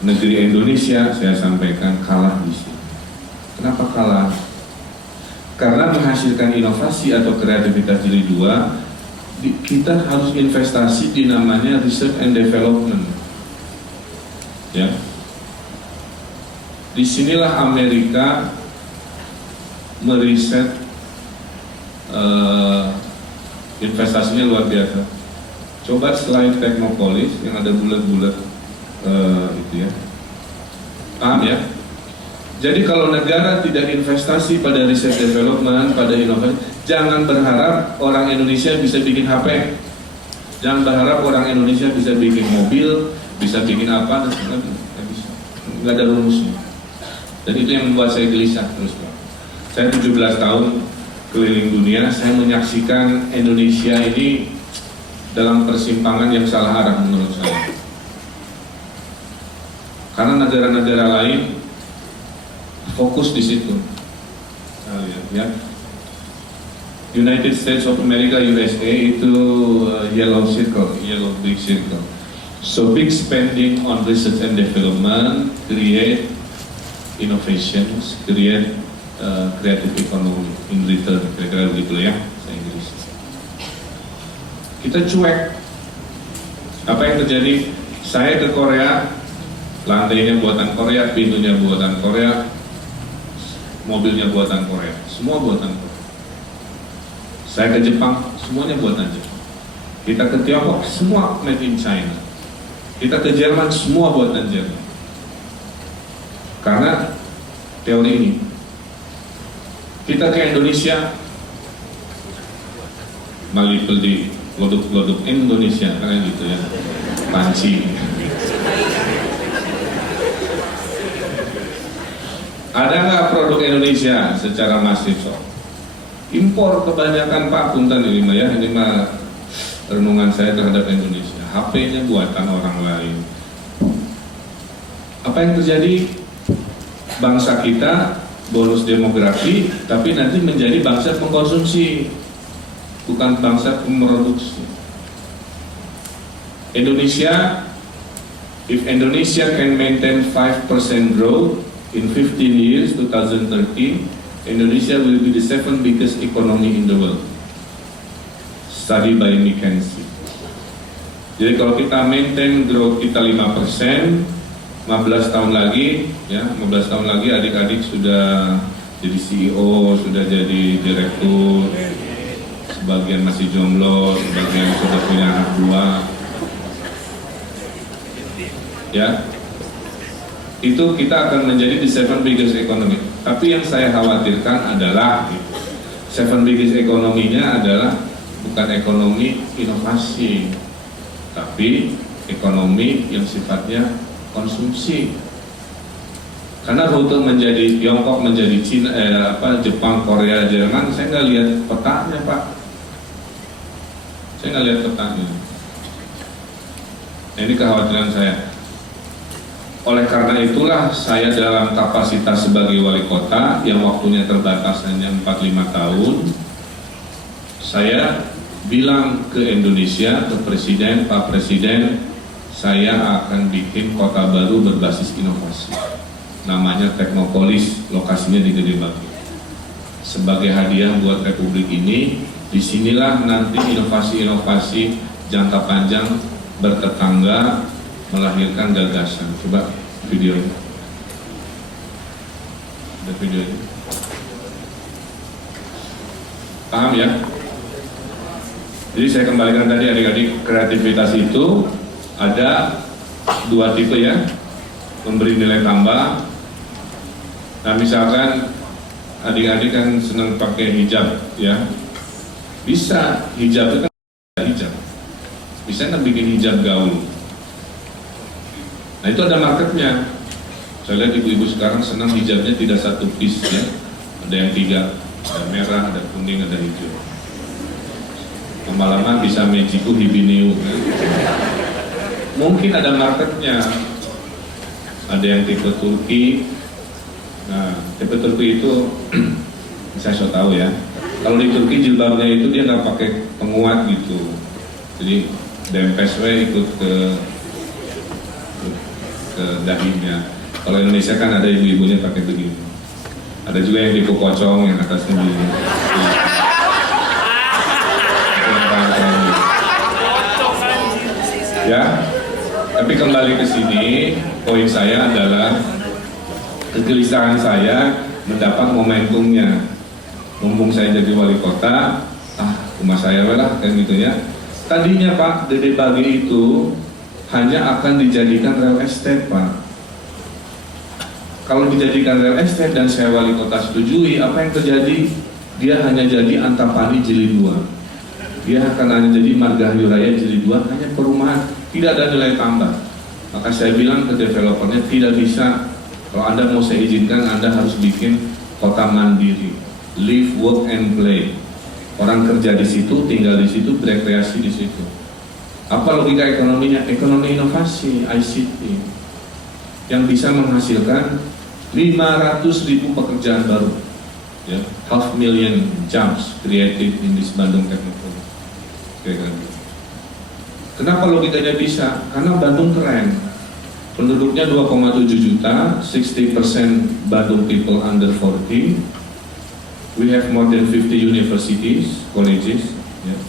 Negeri Indonesia, saya sampaikan, kalah di sini. Kenapa kalah? Karena menghasilkan inovasi atau kreativitas jilid 2, kita harus investasi di namanya research and development. Ya, disinilah Amerika meriset investasinya luar biasa. Coba selain Teknopolis yang ada bulat-bulat itu ya, paham ya? Jadi kalau negara tidak investasi pada riset development, pada inovasi, jangan berharap orang Indonesia bisa bikin HP, jangan berharap orang Indonesia bisa bikin mobil, bisa bikin apa, dan sebagainya. Nggak ada rumusnya. Dan itu yang membuat saya gelisah terus Pak. Saya 17 tahun keliling dunia, saya menyaksikan Indonesia ini dalam persimpangan yang salah arah menurut saya. Karena negara-negara lain fokus di situ. Nah, ya. United States of America USA itu yellow big circle. So big spending on research and development create innovations, create creative economy in return. Kira-kira begitu ya, saya Inggris. Kita cuek. Apa yang terjadi? Saya ke Korea, lantainya buatan Korea, pintunya buatan Korea, mobilnya buatan Korea, semua buatan Korea. Saya ke Jepang, semuanya buatan Jepang. Kita ke Tiongkok, semua made in China. Kita ke Jerman, semua buatan Jerman. Karena teori ini. Kita ke Indonesia, malipel di produk-produk Indonesia, kayak gitu ya, panci. Ada nggak produk Indonesia secara masif? Impor kebanyakan Pak, punten ini mah renungan saya terhadap Indonesia. HP-nya buatan orang lain. Apa yang terjadi? Bangsa kita bonus demografi, tapi nanti menjadi bangsa pengkonsumsi, bukan bangsa pemroduksi. Indonesia, if Indonesia can maintain 5% growth in 15 years, 2030, Indonesia will be the 7th biggest economy in the world. Study by McKinsey. Jadi kalau kita maintain growth kita 5%, 15 tahun lagi, ya 15 tahun lagi adik-adik sudah jadi CEO, sudah jadi direktur, sebagian masih jomblo, sebagian sudah punya anak dua, ya. Itu kita akan menjadi the 7th biggest economy. Tapi yang saya khawatirkan adalah 7th biggest ekonominya adalah bukan ekonomi inovasi, tapi ekonomi yang sifatnya konsumsi. Karena rute menjadi Tiongkok, menjadi Cina, Jepang, Korea, Jerman, saya nggak lihat petanya Pak. Saya nggak lihat petanya. Nah, ini kekhawatiran saya. Oleh karena itulah saya dalam kapasitas sebagai wali kota yang waktunya terbatas hanya 4-5 tahun, saya bilang ke Indonesia, ke Presiden, Pak Presiden, saya akan bikin kota baru berbasis inovasi. Namanya Teknopolis, lokasinya di Gede Bage. Sebagai hadiah buat Republik ini, disinilah nanti inovasi-inovasi jangka panjang bertetangga melahirkan gagasan. Coba video ini. Ada video ini. Paham ya? Jadi saya kembalikan tadi adik-adik, kreativitas itu ada dua tipe ya, memberi nilai tambah. Nah misalkan adik-adik kan senang pakai hijab ya, bisa hijab itu kan hijab, bisa kan bikin hijab gaun. Nah itu ada marketnya. Saya lihat ibu-ibu sekarang senang hijabnya tidak satu piece ya, ada yang 3, ada merah, ada kuning, ada hijau. Lama-lama bisa Mejiku Hibiniu. Mungkin ada marketnya. Ada yang tipe Turki. Nah, tipe Turki itu saya so tahu ya. Kalau di Turki jilbabnya itu dia nggak pakai penguat gitu. Jadi dempes ikut ke dahinya. Kalau Indonesia kan ada ibu-ibunya pakai begini. Ada juga yang tipe pocong yang atasnya begini. Ya, tapi kembali ke sini, poin saya adalah kegelisahan saya mendapat momentumnya. Mumpung saya jadi wali kota, rumah saya lah kan gitu ya. Tadinya Pak, Dede Bagi itu hanya akan dijadikan real estate Pak. Kalau dijadikan real estate dan saya wali kota setujui, apa yang terjadi? Dia hanya jadi Antapani Jilid 2. Dia akan hanya jadi Margahayu Raya Jilid 2, hanya perumahan, tidak ada nilai tambah. Maka saya bilang ke developernya, tidak bisa. Kalau Anda mau saya izinkan, Anda harus bikin kota mandiri, live, work, and play. Orang kerja di situ, tinggal di situ, berekreasi di situ. Apa logika ekonominya? Ekonomi inovasi, ICT, yang bisa menghasilkan 500.000 pekerjaan baru, ya, 500,000 jobs created in this Bandung Technopolis. Kenapa logikanya bisa? Karena Bandung keren. Penduduknya 2,7 juta, 60% Bandung people under 40. We have more than 50 universities, colleges. Yeah.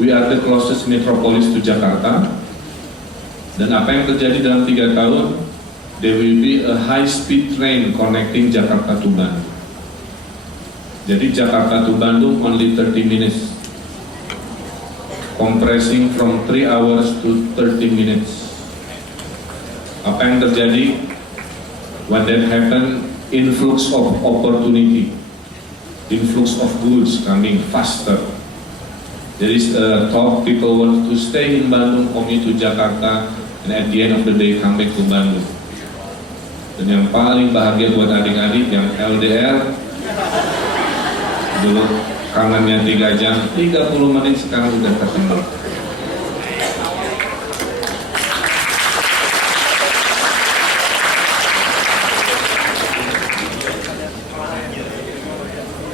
We are the closest metropolis to Jakarta. Dan apa yang terjadi dalam 3 tahun? There will be a high-speed train connecting Jakarta to Bandung. Jadi Jakarta to Bandung only 30 minutes, compressing from 3 hours to 30 minutes. Apa yang terjadi? When that happen, influx of opportunity, influx of goods coming faster. There is a thought people want to stay in Bandung, commute to Jakarta, and at the end of the day come back to Bandung. Dan yang paling bahagia buat adik-adik yang LDR, dulu kangennya 3 jam, 30 menit sekarang sudah ketemu.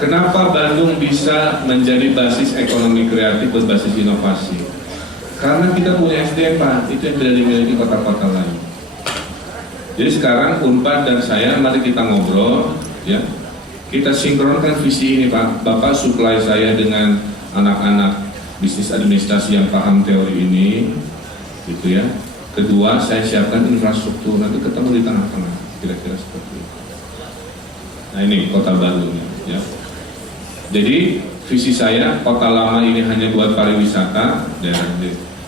Kenapa Bandung bisa menjadi basis ekonomi kreatif berbasis inovasi? Karena kita punya SDM Pak, itu yang tidak dimiliki kota-kota lain. Jadi sekarang Unpad dan saya, mari kita ngobrol, ya. Kita sinkronkan visi ini Pak. Bapak supply saya dengan anak-anak bisnis administrasi yang paham teori ini, gitu ya. Kedua, saya siapkan infrastruktur, nanti ketemu di tengah-tengah, kira-kira seperti itu. Nah ini kota Bandung, ya. Jadi visi saya, kota lama ini hanya buat pariwisata, daerah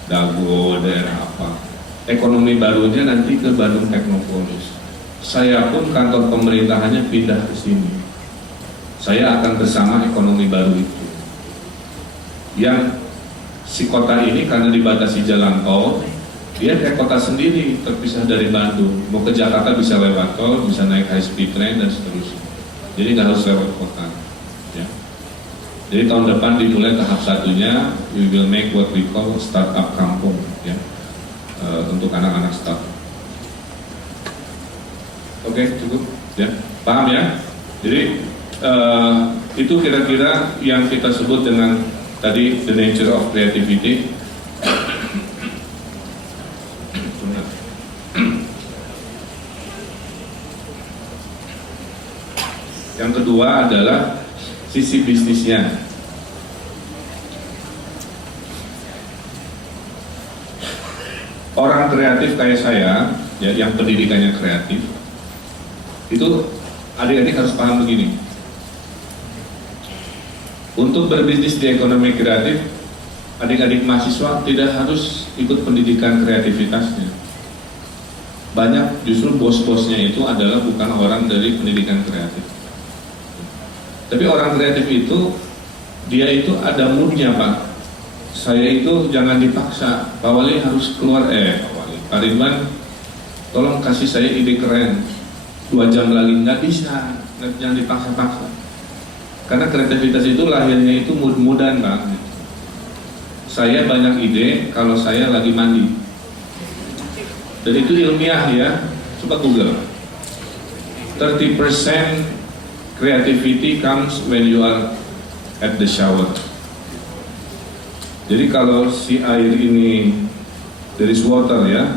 Dago, daerah apa. Ekonomi barunya nanti ke Bandung Technopolis. Saya pun kantor pemerintahannya pindah ke sini. Saya akan bersama ekonomi baru itu. Yang si kota ini karena dibatasi jalan tol, dia kayak kota sendiri, terpisah dari Bandung. Mau ke Jakarta bisa lewat tol, bisa naik high speed train dan seterusnya. Jadi nggak harus lewat kota. Jadi tahun depan dimulai tahap satunya, we will make what we call startup kampung, ya, untuk anak-anak startup. Oke, cukup, ya, paham ya? Jadi itu kira-kira yang kita sebut dengan tadi the nature of creativity. Yang kedua adalah sisi bisnisnya. Orang kreatif kayak saya, ya, yang pendidikannya kreatif, itu adik-adik harus paham begini. Untuk berbisnis di ekonomi kreatif, adik-adik mahasiswa tidak harus ikut pendidikan kreativitasnya. Banyak justru bos-bosnya itu adalah bukan orang dari pendidikan kreatif. Tapi orang kreatif itu, dia itu ada moodnya Pak. Saya itu jangan dipaksa, Pak Wali harus keluar, Pak Wali, Pak Ridwan, tolong kasih saya ide keren, 2 jam lagi, nggak bisa, jangan dipaksa-paksa. Karena kreativitas itu lahirnya itu mood-moodan Pak. Saya banyak ide kalau saya lagi mandi. Dan itu ilmiah ya, coba Google. 30% creativity comes when you are at the shower. Jadi kalau si air ini, there is water ya,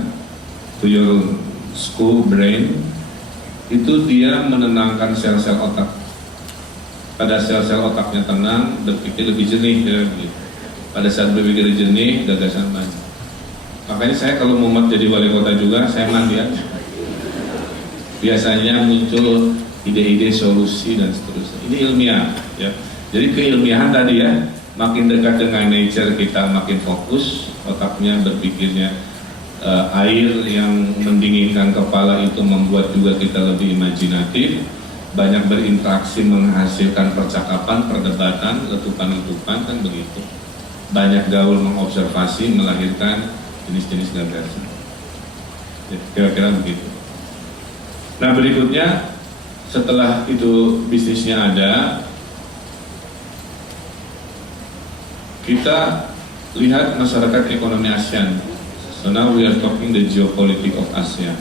to your school brain, itu dia menenangkan sel-sel otak. Pada sel-sel otaknya tenang, berpikir lebih jernih ya. Pada saat berpikir jernih, gagasan banyak. Makanya saya kalau mau jadi wali kota juga, saya mandi aja. Biasanya muncul ide-ide solusi dan seterusnya. Ini ilmiah ya. Jadi keilmiahan tadi ya, makin dekat dengan nature kita makin fokus, otaknya berpikirnya air yang mendinginkan kepala itu membuat juga kita lebih imajinatif, banyak berinteraksi menghasilkan percakapan, perdebatan, letupan-letupan, kan begitu. Banyak gaul mengobservasi melahirkan jenis-jenis gagasan. Kira-kira begitu. Nah berikutnya, setelah itu bisnisnya ada, kita lihat masyarakat ekonomi ASEAN. So now we are talking the geopolitics of ASEAN.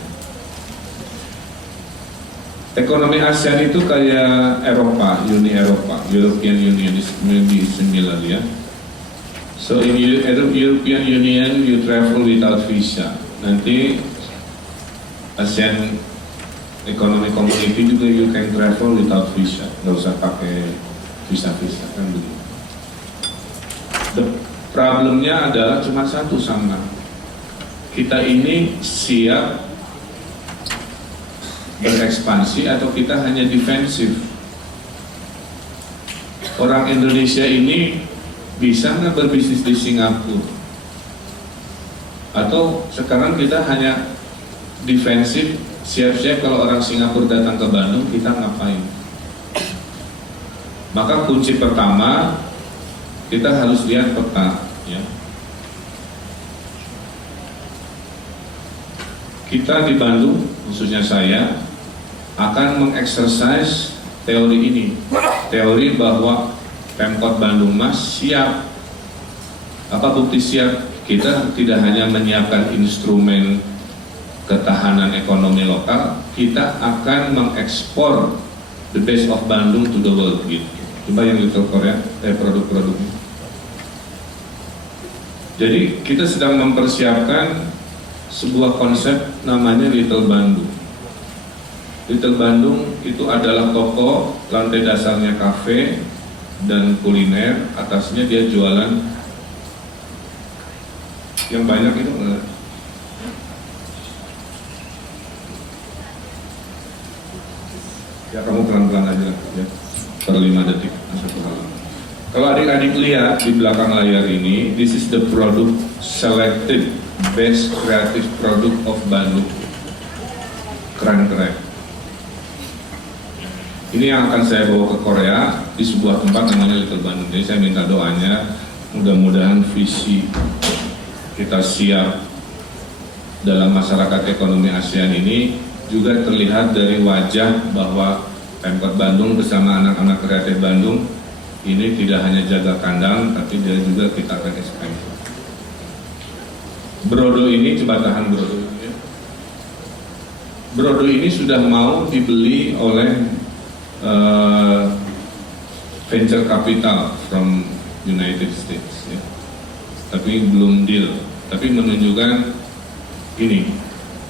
Ekonomi ASEAN itu kayak Eropa, Uni Eropa, European Union is maybe similar ya. So in European Union you travel without visa. Nanti ASEAN Economic Community juga you can travel without visa, nggak usah pakai visa-visa kan begitu. The problemnya adalah cuma satu sama, kita ini siap berekspansi atau kita hanya defensif. Orang Indonesia ini bisa nggak berbisnis di Singapura? Atau sekarang kita hanya defensif, siap-siap kalau orang Singapura datang ke Bandung kita ngapain? Maka kunci pertama kita harus lihat peta ya. Kita di Bandung, khususnya saya, akan mengeksersis teori ini, teori bahwa Pemkot Bandung Mas siap. Apa bukti siap? Kita tidak hanya menyiapkan instrumen ketahanan ekonomi lokal, kita akan mengekspor the best of Bandung to the world gitu. Coba yang Little Korea, produk-produknya. Jadi kita sedang mempersiapkan sebuah konsep namanya Little Bandung. Little Bandung itu adalah toko, lantai dasarnya kafe dan kuliner, atasnya dia jualan yang banyak itu ya kamu pelan-pelan aja ya, per 5 detik satu hal. Kalau adik-adik lihat di belakang layar ini, this is the product selected best creative product of Bandung. Keren-keren. Ini yang akan saya bawa ke Korea di sebuah tempat namanya Little Bandung. Jadi saya minta doanya, mudah-mudahan visi kita siap dalam masyarakat ekonomi ASEAN ini juga terlihat dari wajah bahwa Pemkot Bandung bersama anak-anak kreatif Bandung ini tidak hanya jaga kandang, tapi dia juga kita akan ekspansi. Brodo ini, coba tahan Brodo ini ya. Brodo ini sudah mau dibeli oleh venture capital from United States ya. Tapi belum deal, tapi menunjukkan ini.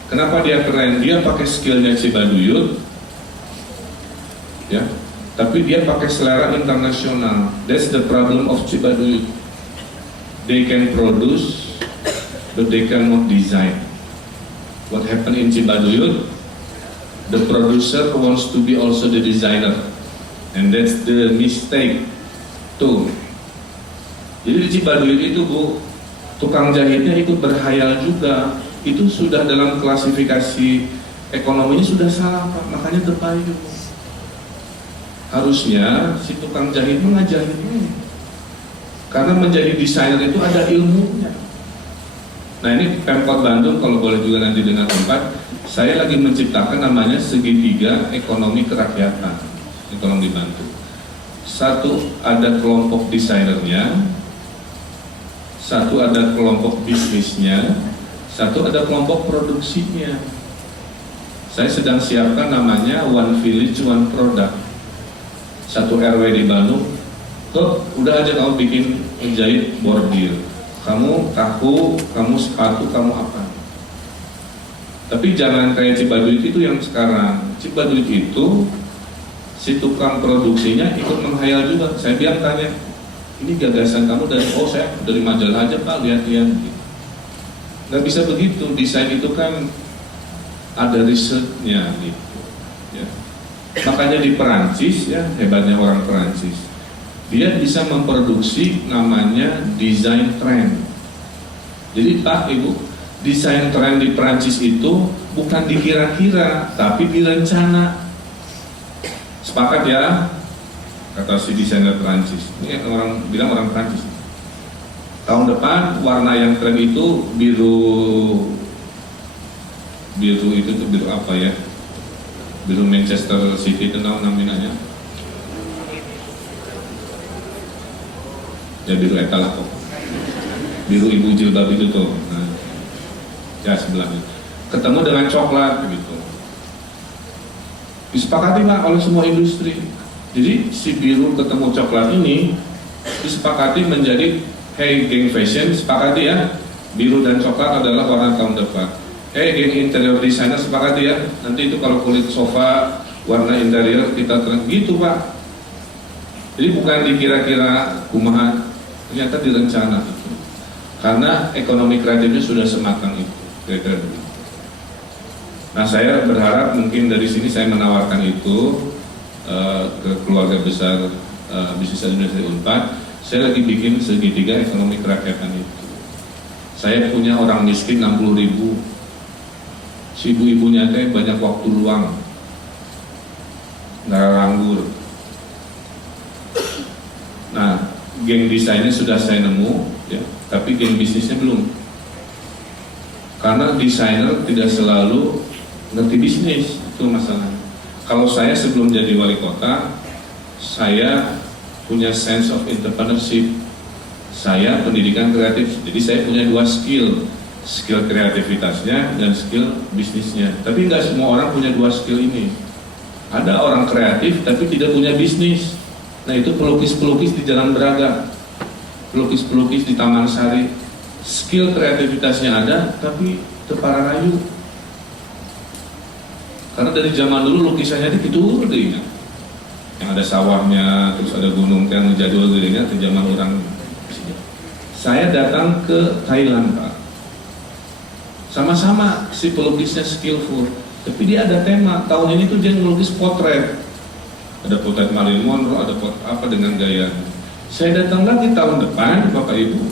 Kenapa dia keren? Dia pakai skillnya Cibaduyut ya, tapi dia pakai selera internasional. That's the problem of Cibaduyut. They can produce, but they cannot design. What happened in Cibaduyut? The producer wants to be also the designer, and that's the mistake too. Jadi di Cibaduyut itu Bu, tukang jahitnya ikut berhayal juga. Itu sudah dalam klasifikasi ekonominya sudah salah Pak, makanya terpayung. Harusnya si tukang jahit mengajarinya, karena menjadi desainer itu ada ilmunya. Nah ini Pemkot Bandung kalau boleh juga nanti dengar tempat, saya lagi menciptakan namanya segitiga ekonomi kerakyatan, ekonomi Bandung. Satu ada kelompok desainernya, satu ada kelompok bisnisnya, satu ada kelompok produksinya. Saya sedang siapkan namanya One Village One Product. Satu RW di Bandung, udah aja kamu bikin menjahit bordir. Kamu tahu, kamu sepatu, kamu apa. Tapi jangan kayak Cibaduyut itu yang sekarang. Cibaduyut itu si tukang produksinya ikut menghayal juga. Saya bilang tanya, ini gagasan kamu dari saya dari majalah aja Pak, lihat-lihat. Nggak bisa begitu, desain itu kan ada risetnya gitu ya. Makanya di Perancis ya, hebatnya orang Perancis, dia bisa memproduksi namanya design trend. Jadi Pak Ibu, design trend di Prancis itu bukan dikira-kira, tapi direncana. Sepakat ya, kata si desainer Prancis. Ini orang bilang orang Prancis. Tahun depan warna yang tren itu biru itu tuh biru apa ya? Biru Manchester City itu namanya. Ya biru eta lah kok. Biru ibu jilbab itu tuh. Nah, ya sebelahnya. Ketemu dengan coklat begitu. Disepakati Pak oleh semua industri. Jadi si biru ketemu coklat ini disepakati menjadi hey geng fashion, sepakati ya. Biru dan coklat adalah warna tahun depan. Hey geng interior designer, sepakati ya. Nanti itu kalau kulit sofa warna interior kita terang gitu Pak. Jadi bukan dikira-kira kumaha, ternyata direncana itu. Karena ekonomi kreatifnya sudah sematang itu. Kira-kira begitu. Nah saya berharap mungkin dari sini saya menawarkan itu ke keluarga besar bisnis administrasi Unpad. Saya lagi bikin segitiga ekonomi kerakyatan itu. Saya punya orang miskin 60.000. Si ibu-ibunya teh banyak waktu luang, nggak nganggur. Nah, geng desainnya sudah saya nemu, ya, tapi geng bisnisnya belum. Karena desainer tidak selalu ngerti bisnis, itu masalahnya. Kalau saya sebelum jadi wali kota, saya punya sense of entrepreneurship. Saya pendidikan kreatif, jadi saya punya 2 skill kreativitasnya dan skill bisnisnya. Tapi nggak semua orang punya 2 skill ini. Ada orang kreatif tapi tidak punya bisnis. Nah itu pelukis-pelukis di Jalan Braga, pelukis-pelukis di Taman Sari. Skill kreativitasnya ada tapi terpararayu. Karena dari zaman dulu lukisannya itu gitu deh. Yang ada sawahnya, terus ada gunung yang jadul dirinya ke zaman orang. Saya datang ke Thailand Pak. Sama-sama si pelukisnya skillful, tapi dia ada tema. Tahun ini tuh dia ngelukis potret. Ada potret Marilyn Monroe, ada potret apa dengan gaya. Saya datang lagi tahun depan, Bapak Ibu.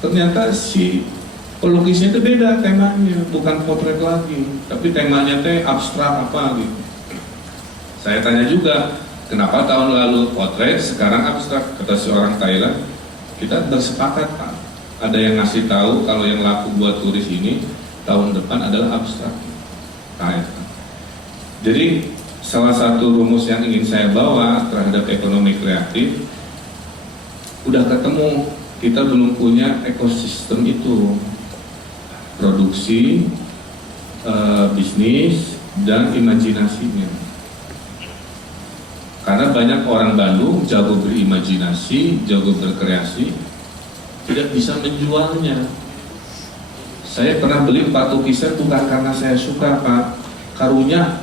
Ternyata si pelukisnya itu beda temanya, bukan potret lagi, tapi temanya teh abstrak apa gitu. Saya tanya juga, kenapa tahun lalu potret, sekarang abstrak? Kata si orang Thailand, kita bersepakat Pak. Ada yang ngasih tahu kalau yang laku buat turis ini tahun depan adalah abstrak. Nah, jadi salah satu rumus yang ingin saya bawa terhadap ekonomi kreatif, udah ketemu, kita belum punya ekosistem itu, produksi, bisnis, dan imajinasinya. Karena banyak orang Bandung jago berimajinasi, jago berkreasi, tidak bisa menjualnya. Saya pernah beli 4 lukisan bukan karena saya suka Pak, karunya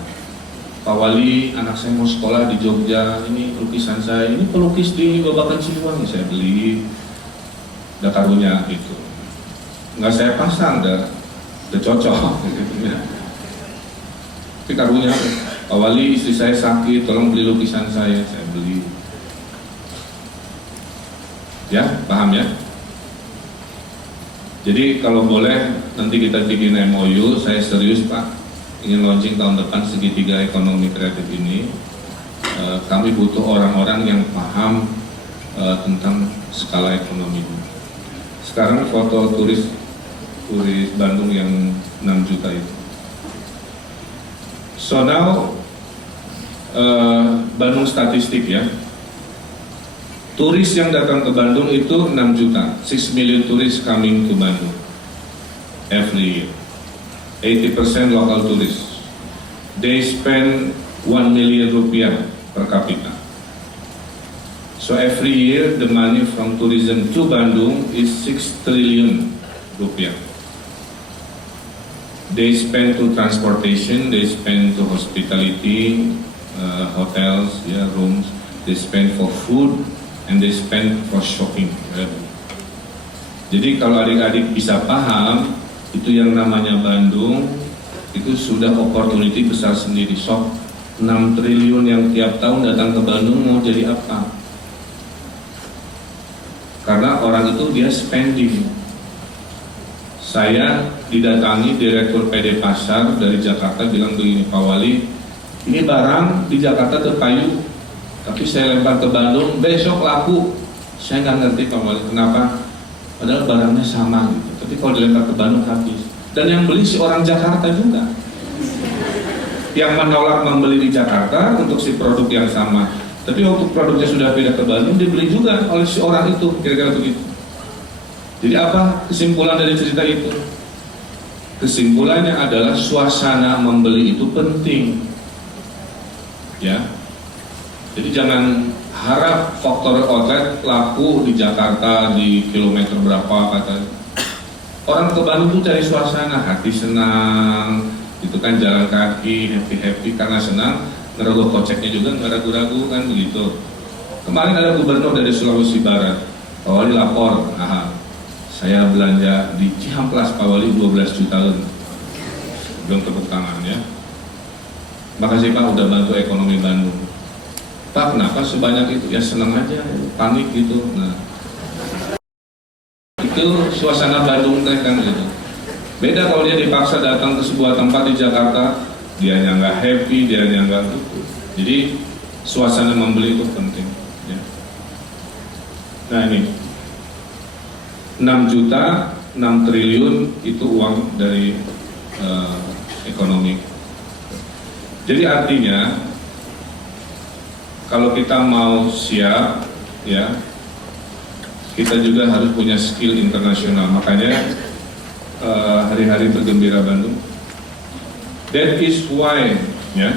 Pak Wali, anak saya mau sekolah di Jogja, ini lukisan saya, ini pelukis di Babakan Siliwangi, saya beli, udah karunya gitu. Nggak saya pasang, udah cocok. Tapi karunya, Pak Wali istri saya sakit, tolong beli lukisan saya beli. Ya, paham ya? Jadi kalau boleh nanti kita bikin MOU, saya serius Pak, ingin launching tahun depan segitiga ekonomi kreatif ini. Kami butuh orang-orang yang paham tentang skala ekonomi. Sekarang foto turis Bandung yang 6 juta itu. So now Bandung statistik ya. Turis yang datang ke Bandung itu 6 juta, 6 million tourists coming to Bandung every year. 80% local tourists. They spend 1 million rupiah per capita. So every year the money from tourism to Bandung is 6 trillion rupiah. They spend to transportation, they spend to hospitality, hotels, yeah, rooms. They spend for food, and they spend for shopping. Jadi kalau adik-adik bisa paham, itu yang namanya Bandung, itu sudah opportunity besar sendiri. So 6 triliun yang tiap tahun datang ke Bandung mau jadi apa? Karena orang itu dia spending. Saya didatangi Direktur PD Pasar dari Jakarta bilang begini, Pak Wali, ini barang di Jakarta terkayu, tapi saya lempar ke Bandung, besok laku. Saya nggak ngerti Pak Wali, kenapa? Padahal barangnya sama gitu. Tapi kalau dilempar ke Bandung habis. Dan yang beli si orang Jakarta juga. Yang menolak membeli di Jakarta untuk si produk yang sama. Tapi waktu produknya sudah pindah ke Bandung, dibeli juga oleh si orang itu, kira-kira begitu. Jadi apa kesimpulan dari cerita itu? Kesimpulannya adalah suasana membeli itu penting. Ya. Jadi jangan harap faktor outlet laku di Jakarta di kilometer berapa kata. Orang ke Bandung tuh cari suasana, hati senang, itu kan jalan kaki, happy karena senang, ngerogoh koceknya juga nggak ragu-ragu kan begitu. Kemarin ada gubernur dari Sulawesi Barat, Pak Wali lapor, saya belanja di Cihamplas Pak Wali 12 juta lebih. Belum tepuk tangan ya. Makasih Pak udah bantu ekonomi Bandung. Pak kenapa sebanyak itu? Ya senang aja, panik gitu. Nah, itu suasana Bandung teh kan gitu. Beda kalau dia dipaksa datang ke sebuah tempat di Jakarta, dia nggak happy, dia nggak gitu. Jadi suasana membeli itu penting. Ya. Nah ini 6 juta, 6 triliun itu uang dari ekonomi. Jadi artinya kalau kita mau siap, ya kita juga harus punya skill internasional. Makanya hari-hari bergembira Bandung. That is why, ya,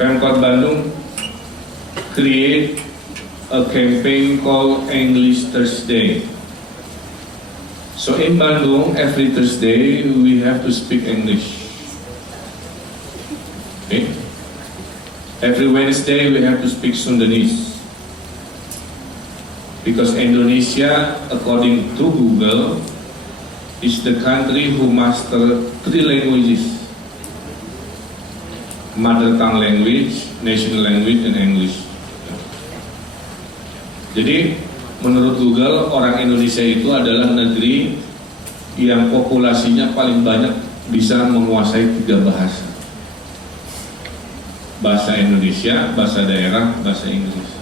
Pemkot Bandung create a campaign called English Thursday. So in Bandung, every Thursday we have to speak English. Okay? Every Wednesday we have to speak Sundanese. Because Indonesia, according to Google, is the country who master 3 languages: mother tongue language, national language, and English. Jadi menurut Google, orang Indonesia itu adalah negeri yang populasinya paling banyak bisa menguasai 3 bahasa. Bahasa Indonesia, bahasa daerah, bahasa Inggris.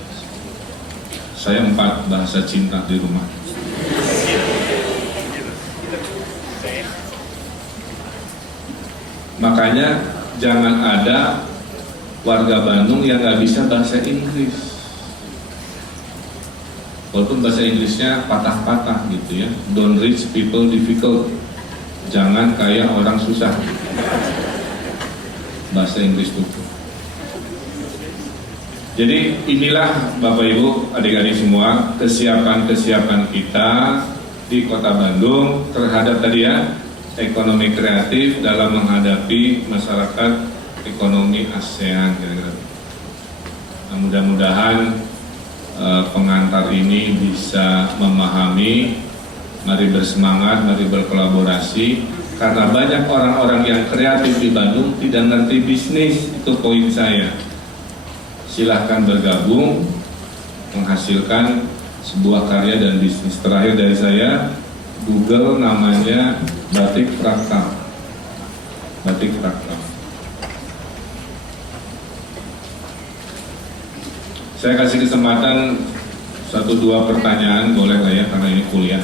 Saya 4 bahasa cinta di rumah. Makanya jangan ada warga Bandung yang nggak bisa bahasa Inggris. Walaupun bahasa Inggrisnya patah-patah gitu ya. Don't reach people difficult. Jangan kayak orang susah. Bahasa Inggris itu. Jadi inilah Bapak Ibu, adik-adik semua, kesiapan-kesiapan kita di Kota Bandung terhadap tadi ya, ekonomi kreatif dalam menghadapi masyarakat ekonomi ASEAN kira-kira. Nah, mudah-mudahan pengantar ini bisa memahami, mari bersemangat, mari berkolaborasi, karena banyak orang-orang yang kreatif di Bandung tidak ngerti bisnis, itu poin saya. Silahkan bergabung, menghasilkan sebuah karya dan bisnis. Terakhir dari saya, Google namanya Batik Fraktal. Batik Fraktal. Saya kasih kesempatan 1-2 pertanyaan, boleh lah ya, karena ini kuliah.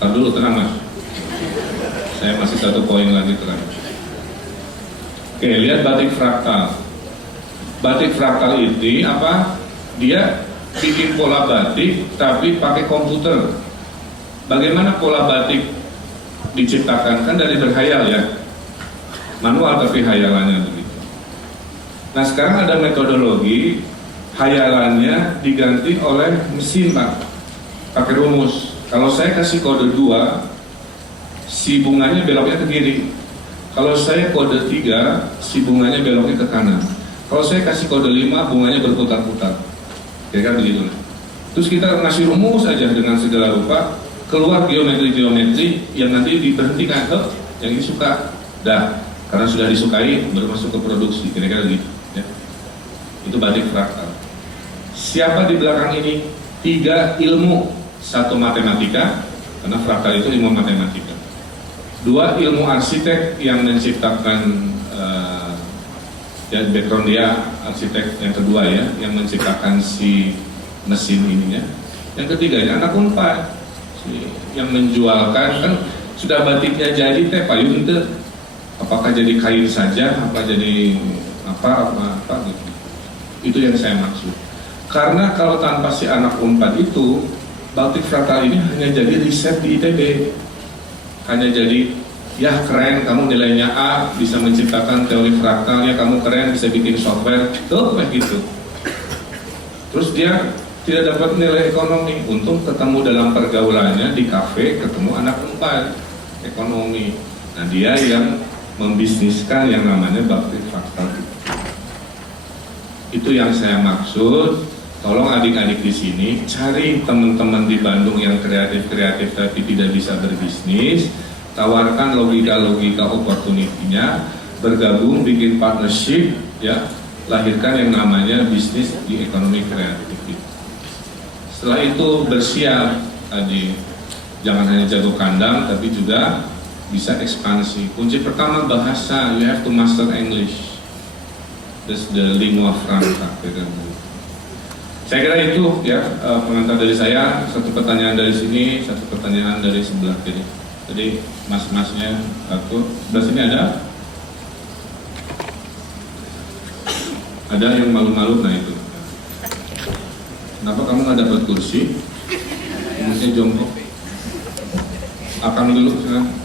Tar dulu, tenang Mas. Saya masih 1 poin lagi terakhir. Oke, lihat batik fraktal. Batik fraktal ini apa? Dia bikin pola batik tapi pakai komputer. Bagaimana pola batik diciptakan? Kan dari berhayal ya. Manual tapi hayalannya begitu. Nah sekarang ada metodologi, hayalannya diganti oleh mesin Pak. Pakai rumus. Kalau saya kasih kode 2, si bunganya beloknya ke kiri. Kalau saya kode 3, si bunganya beloknya ke kanan. Kalau saya kasih kode 5, bunganya berputar-putar. Kira-kira begitu. Terus kita ngasih rumus aja dengan segala rupa, keluar geometri-geometri yang nanti diberhentikan. Yang ini suka, dah. Karena sudah disukai, baru masuk ke produksi. Kira-kira gitu. Ya. Itu batik fraktal. siapa di belakang ini? 3 ilmu, 1 matematika, karena fraktal itu ilmu matematika. 2 ilmu arsitek yang menciptakan background dia arsitek yang kedua ya, yang menciptakan si mesin ininya. Yang ketiganya anak Unpad yang menjualkan, kan sudah batiknya jadi teh payung teh, apakah jadi kain saja, apa jadi apa gitu. Itu yang saya maksud. Karena kalau tanpa si anak Unpad itu, batik fraktal ini hanya jadi riset di ITB, hanya jadi ya keren, kamu nilainya A, bisa menciptakan teori fraktalnya, kamu keren, bisa bikin software, tuh kayak gitu. Terus dia tidak dapat nilai ekonomi. Untung ketemu dalam pergaulannya di kafe, ketemu anak Unpad ekonomi. Nah dia yang membisniskan yang namanya batik fraktal. Itu yang saya maksud. Tolong adik-adik di sini cari teman-teman di Bandung yang kreatif-kreatif tapi tidak bisa berbisnis. Tawarkan logika-logika opportunity-nya, bergabung, bikin partnership, ya, lahirkan yang namanya bisnis di ekonomi kreatif. Setelah itu bersiap tadi, jangan hanya jago kandang, tapi juga bisa ekspansi. Kunci pertama bahasa, you have to master English. That's the lingua franca. Saya kira itu ya pengantar dari saya. Satu pertanyaan dari sini, satu pertanyaan dari sebelah kiri. Jadi mas-masnya satu, sebelah sini ada yang malu-malu, nah itu. Kenapa kamu nggak dapat kursi? Mungkin jongkok. Akang dulu sekarang.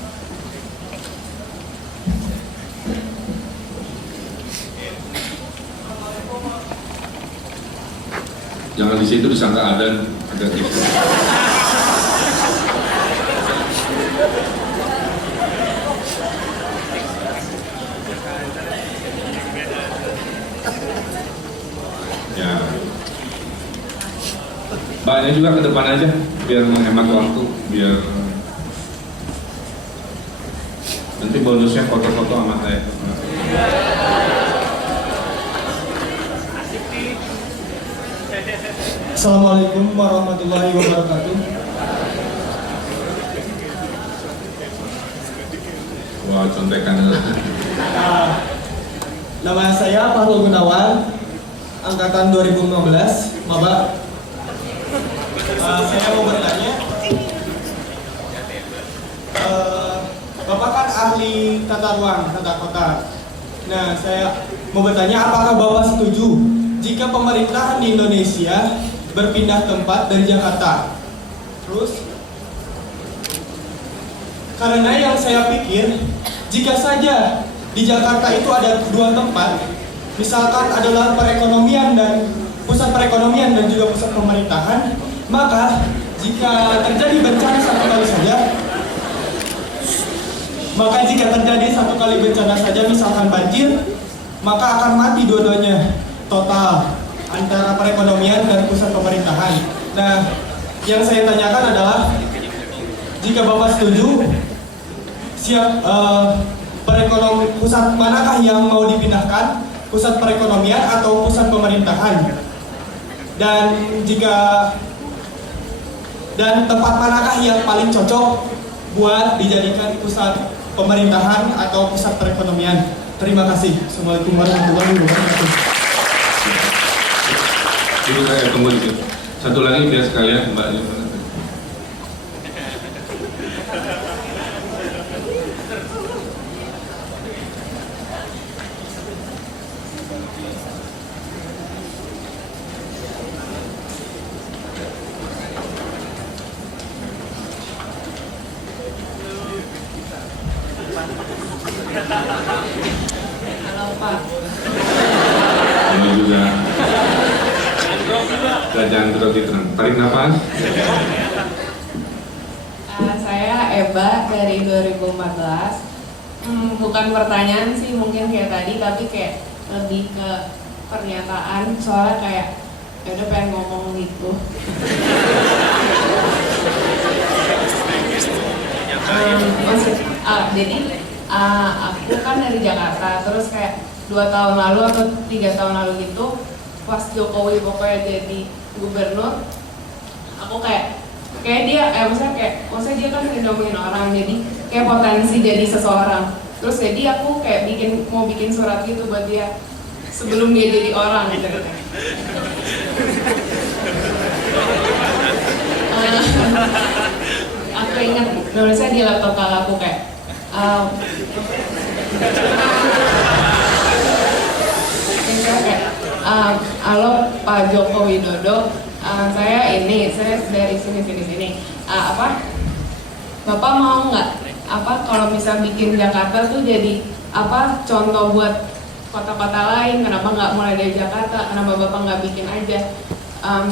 Jangan di situ disangka ada agak gitu. Ya, mbaknya juga ke depan aja biar menghemat waktu, biar nanti bonusnya foto-foto sama saya. Assalamualaikum warahmatullahi wabarakatuh. Wah, contekan lah. Nama saya Fahrul Gunawan, angkatan 2015, maba. Saya mau bertanya, Bapak kan ahli tata ruang, tata kota. Nah, saya mau bertanya, apakah Bapak setuju jika pemerintahan di Indonesia berpindah tempat dari Jakarta? Terus, karena yang saya pikir, jika saja di Jakarta itu ada 2 tempat, misalkan adalah perekonomian dan pusat perekonomian dan juga pusat pemerintahan, maka jika terjadi bencana satu kali saja, misalkan banjir, maka akan mati dua-duanya total antara perekonomian dan pusat pemerintahan. Nah, yang saya tanyakan adalah, jika Bapak setuju, pusat manakah yang mau dipindahkan, pusat perekonomian atau pusat pemerintahan? Dan tempat manakah yang paling cocok buat dijadikan pusat pemerintahan atau pusat perekonomian? Terima kasih. Assalamualaikum warahmatullahi wabarakatuh. Itu saya tunggu dikit. Satu lagi biar sekalian Mbak. Halo Pak. Ini juga jangan terlalu tenang. Tarik nafas. Saya Eba dari 2014. Bukan pertanyaan sih mungkin kayak tadi, tapi kayak lebih ke pernyataan, soalnya kayak ya udah pengen ngomong gitu. Jadi aku kan dari Jakarta, terus kayak 2 tahun lalu atau 3 tahun lalu gitu pas Jokowi pokoknya jadi gubernur, aku kayak dia maksudnya dia kan ngomongin orang, jadi kayak potensi jadi seseorang. Terus jadi aku kayak mau bikin surat gitu buat dia sebelum dia jadi orang gitu. Aku ingat nulisnya di laptop kakakku kayak halo Pak Joko Widodo, saya dari sini. Bapak mau nggak kalau bisa bikin Jakarta tuh jadi contoh buat kota-kota lain? Kenapa nggak mulai dari Jakarta? Kenapa Bapak nggak bikin aja?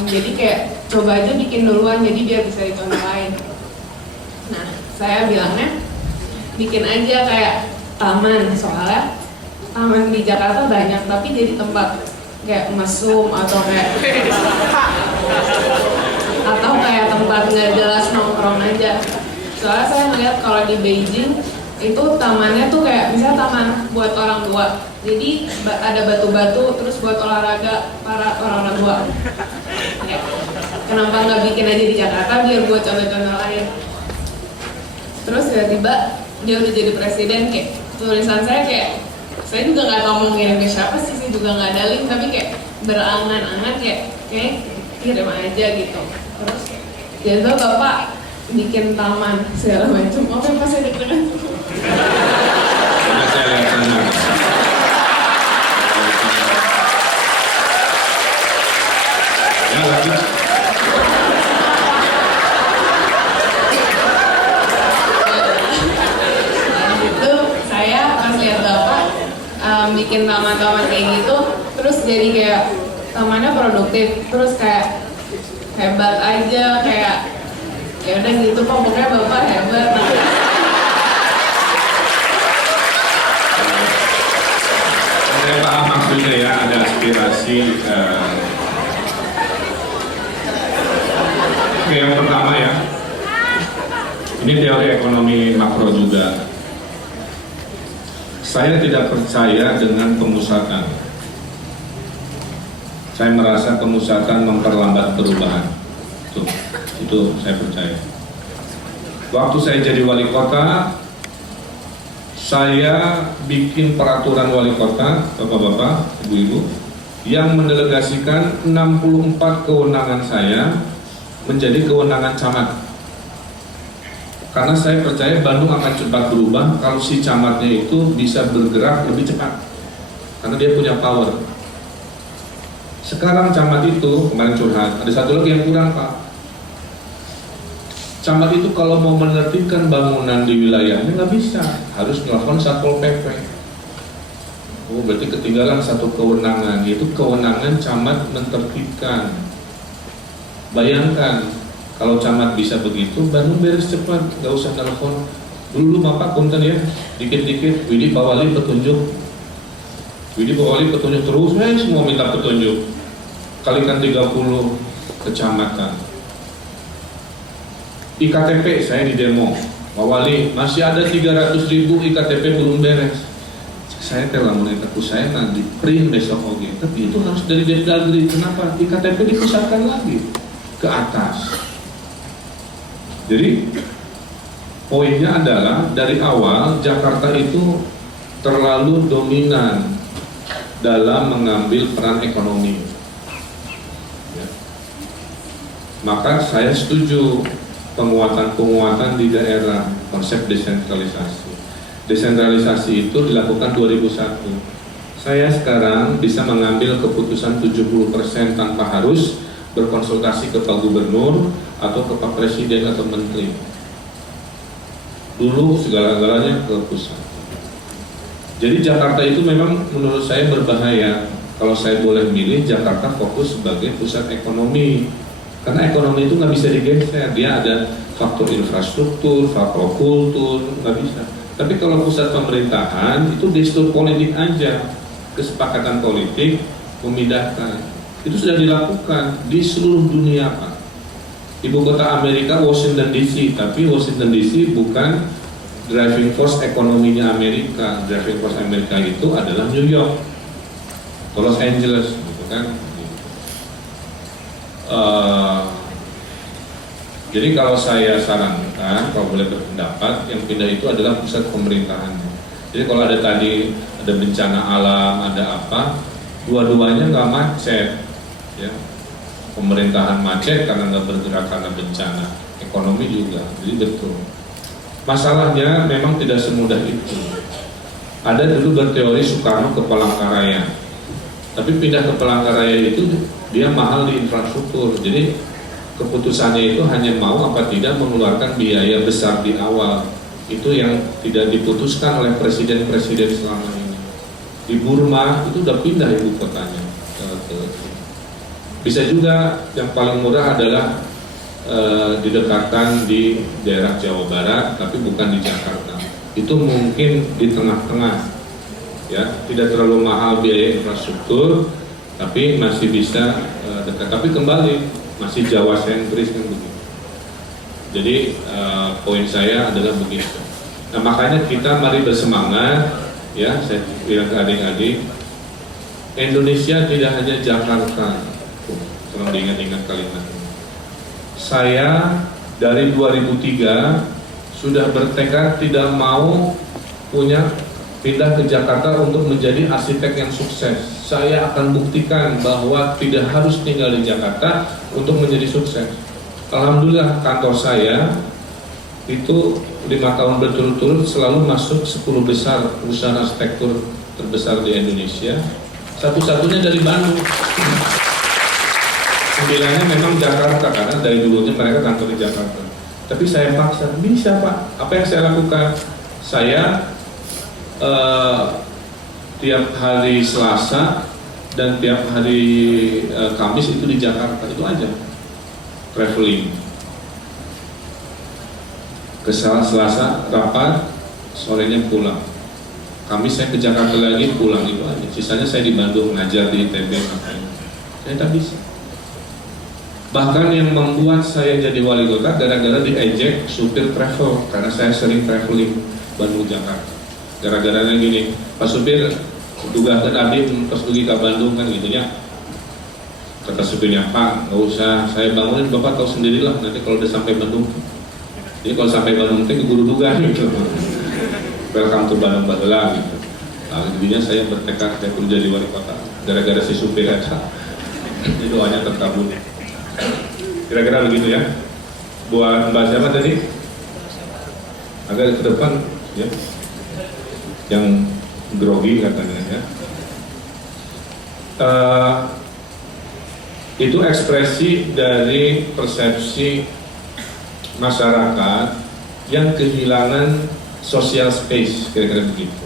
Jadi kayak coba aja bikin duluan, jadi biar bisa dicontoh lain. Nah, saya bilangnya bikin aja kayak taman, soalnya taman di Jakarta banyak, tapi jadi tempat kayak mesum atau kayak tempat nggak jelas nongkrong aja. Soalnya saya ngeliat kalau di Beijing itu tamannya tuh kayak misalnya taman buat orang tua, jadi ada batu-batu terus buat olahraga para orang tua. Ya, kenapa nggak bikin aja di Jakarta biar buat contoh-contoh lain? Terus tiba-tiba dia udah jadi presiden, kayak tulisan saya juga nggak tahu mau ngirim ke siapa sih, saya juga nggak ada link, tapi kayak berangan-angan kayak kirim aja gitu. Terus jadi Bapak bikin taman segala macam. Oke, pas saya deg-degan. Saya lihat sana. Ya, lanjut. Itu saya pas lihat Bapak bikin taman-taman kayak gitu, terus jadi kayak tamannya produktif, terus kayak hebat aja, kayak ya udah gitu kok, pokoknya Bapak hebat. Saya paham maksudnya ya, ada aspirasi. Oke, yang pertama ya, ini teori ekonomi makro juga. Saya tidak percaya dengan pemusatan. Saya merasa pemusatan memperlambat perubahan. Itu saya percaya. Waktu saya jadi wali kota, saya bikin peraturan wali kota, bapak-bapak, ibu-ibu, yang mendelegasikan 64 kewenangan saya menjadi kewenangan camat. Karena saya percaya Bandung akan cepat berubah kalau si camatnya itu bisa bergerak lebih cepat, karena dia punya power. Sekarang camat itu, kemarin curhat, ada satu lagi yang kurang, Pak. Camat itu kalau mau menertibkan bangunan di wilayahnya nggak bisa, harus melakukan Satpol PP. Oh, berarti ketinggalan satu kewenangan, yaitu kewenangan camat menertibkan. Bayangkan, kalau camat bisa begitu, Bandung beres cepat, nggak usah telepon. Dulu Bapak punten ya, dikit-dikit, Widi Pak Wali petunjuk. Widi Pak Wali petunjuk terus, semua minta petunjuk. Kalikan 30 kecamatan. IKTP saya di demo, Pak Wali masih ada 300.000 IKTP belum beres. Saya telah menetapkan saya nanti print besok oke, tapi itu harus dari Depdagri. Kenapa? IKTP dipusatkan lagi ke atas. Jadi poinnya adalah dari awal Jakarta itu terlalu dominan dalam mengambil peran ekonomi. Ya. Maka saya setuju penguatan di daerah, konsep desentralisasi. Desentralisasi itu dilakukan 2001. Saya sekarang bisa mengambil keputusan 70% tanpa harus berkonsultasi ke Pak Gubernur atau ke Pak Presiden atau Menteri. Dulu segala-galanya ke pusat. Jadi Jakarta itu memang menurut saya berbahaya. Kalau saya boleh milih, Jakarta fokus sebagai pusat ekonomi. Karena ekonomi itu nggak bisa digeser, dia ada faktor infrastruktur, faktor kultur, nggak bisa. Tapi kalau pusat pemerintahan itu gestur politik aja, kesepakatan politik memindahkan. Itu sudah dilakukan di seluruh dunia, Pak. Ibu kota Amerika Washington DC, tapi Washington DC bukan driving force ekonominya Amerika. Driving force Amerika itu adalah New York, Los Angeles, gitu kan. Jadi kalau saya sarankan, kalau boleh berpendapat, yang pindah itu adalah pusat pemerintahannya. Jadi kalau ada tadi ada bencana alam, ada apa, dua-duanya nggak macet, ya. Pemerintahan macet karena nggak bergerak karena bencana, ekonomi juga, jadi betul. Masalahnya memang tidak semudah itu. Ada dulu berteori Soekarno ke Palangkaraya, tapi pindah ke Palangkaraya itu dia mahal di infrastruktur, jadi keputusannya itu hanya mau apa tidak mengeluarkan biaya besar di awal. Itu yang tidak diputuskan oleh presiden-presiden selama ini. Di Burma itu udah pindah ibu kotanya. Bisa juga yang paling murah adalah didekatkan di daerah Jawa Barat, tapi bukan di Jakarta. Itu mungkin di tengah-tengah, ya, tidak terlalu mahal biaya infrastruktur, tapi masih bisa dekat. Tapi kembali masih Jawa sentris kan begitu. Jadi poin saya adalah begitu. Nah makanya kita mari bersemangat, ya, saya bilang ke adik-adik, Indonesia tidak hanya Jakarta. Tolong diingat-ingat kalimat ini. Saya dari 2003 sudah bertekad tidak mau pindah ke Jakarta untuk menjadi arsitek yang sukses. Saya akan buktikan bahwa tidak harus tinggal di Jakarta untuk menjadi sukses. Alhamdulillah kantor saya itu 5 tahun berturut-turut selalu masuk 10 besar perusahaan arsitektur terbesar di Indonesia. Satu-satunya dari Bandung. 9-nya memang Jakarta karena dari dulunya mereka kantor di Jakarta. Tapi saya paksa, bisa Pak. Apa yang saya lakukan? Saya tiap hari Selasa dan tiap hari Kamis itu di Jakarta, itu aja traveling. Ke Selasa rapat, sorenya pulang. Kamis saya ke Jakarta lagi, pulang, itu aja. Sisanya saya di Bandung ngajar di ITB. Saya tak bisa. Bahkan yang membuat saya jadi wali kota gara-gara diejek supir travel, karena saya sering traveling Bandung Jakarta. Gara-garanya gini, Pak supir tugaskan Abi pas pergi ke Bandung kan gitunya. Kata supirnya, Pak nggak usah saya bangunin, Bapak tahu sendirilah nanti kalau udah sampai Bandung. Jadi kalau sampai Bandung itu guru duga gitu. Welcome to Bandung Bagelang gitu. Nah, jadinya saya bertekad saya perlu jadi wali kota gara-gara si supir aja. Jadi doanya terkabul. Kira-kira begitu ya. Buat Mbak siapa tadi? Agak ke depan ya. Yang grogi katanya ya. Itu ekspresi dari persepsi masyarakat yang kehilangan social space, kira-kira begitu.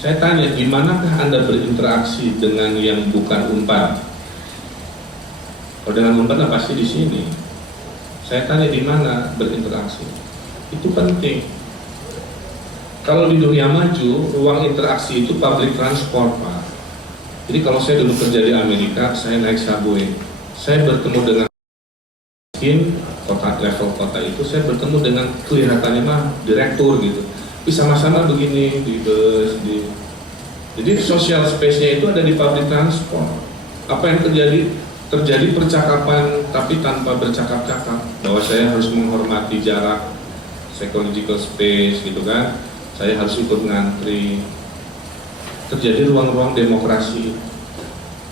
Saya tanya, di manakah Anda berinteraksi dengan yang bukan Unpad? Kalau dengan Unpad pasti di sini. Saya tanya di mana berinteraksi. Itu penting. Kalau di dunia maju, ruang interaksi itu public transport, Pak. Jadi kalau saya dulu kerja di Amerika, saya naik subway. Saya bertemu dengan kota level kota itu, saya bertemu dengan kelihatannya mah direktur gitu. Tapi sama-sama begini di bus, jadi social space-nya itu ada di public transport. Apa yang terjadi? Terjadi percakapan tapi tanpa bercakap-cakap, bahwa saya harus menghormati jarak, psychological space gitu kan, saya harus ikut ngantri. Terjadi ruang-ruang demokrasi.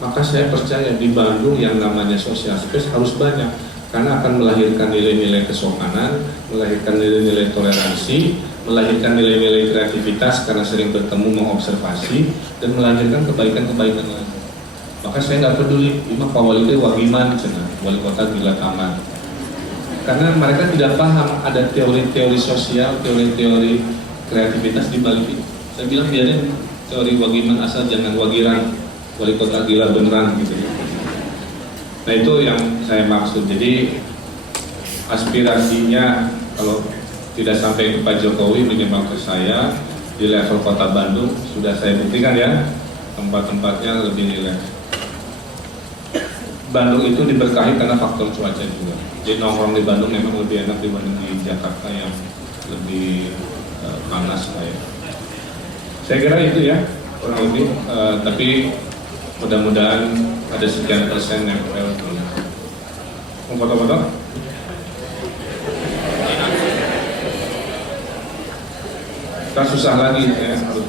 Maka saya percaya di Bandung yang namanya social space harus banyak, karena akan melahirkan nilai-nilai kesopanan, melahirkan nilai-nilai toleransi, melahirkan nilai-nilai kreativitas karena sering bertemu mengobservasi, dan melahirkan kebaikan-kebaikan lain. Maka saya nggak peduli, ini Pak Wali itu wagiman, wali kota gila taman. Karena mereka tidak paham ada teori-teori sosial, teori-teori kreativitas di balik itu. Saya bilang biarin teori wagiman asal jangan wagiran, wali kota gila beneran gitu. Nah itu yang saya maksud. Jadi aspirasinya kalau tidak sampai ke Pak Jokowi, minimal ke saya di level kota Bandung sudah saya buktikan ya, tempat-tempatnya lebih rileks. Bandung itu diberkahi karena faktor cuaca juga. Jadi nongkrong di Bandung memang lebih enak dibanding di Jakarta yang lebih panas kayak. Saya kira itu ya kurang lebih. Tapi mudah-mudahan ada sekian persen nempel. Mau foto-foto? Kita susah lagi ya, harus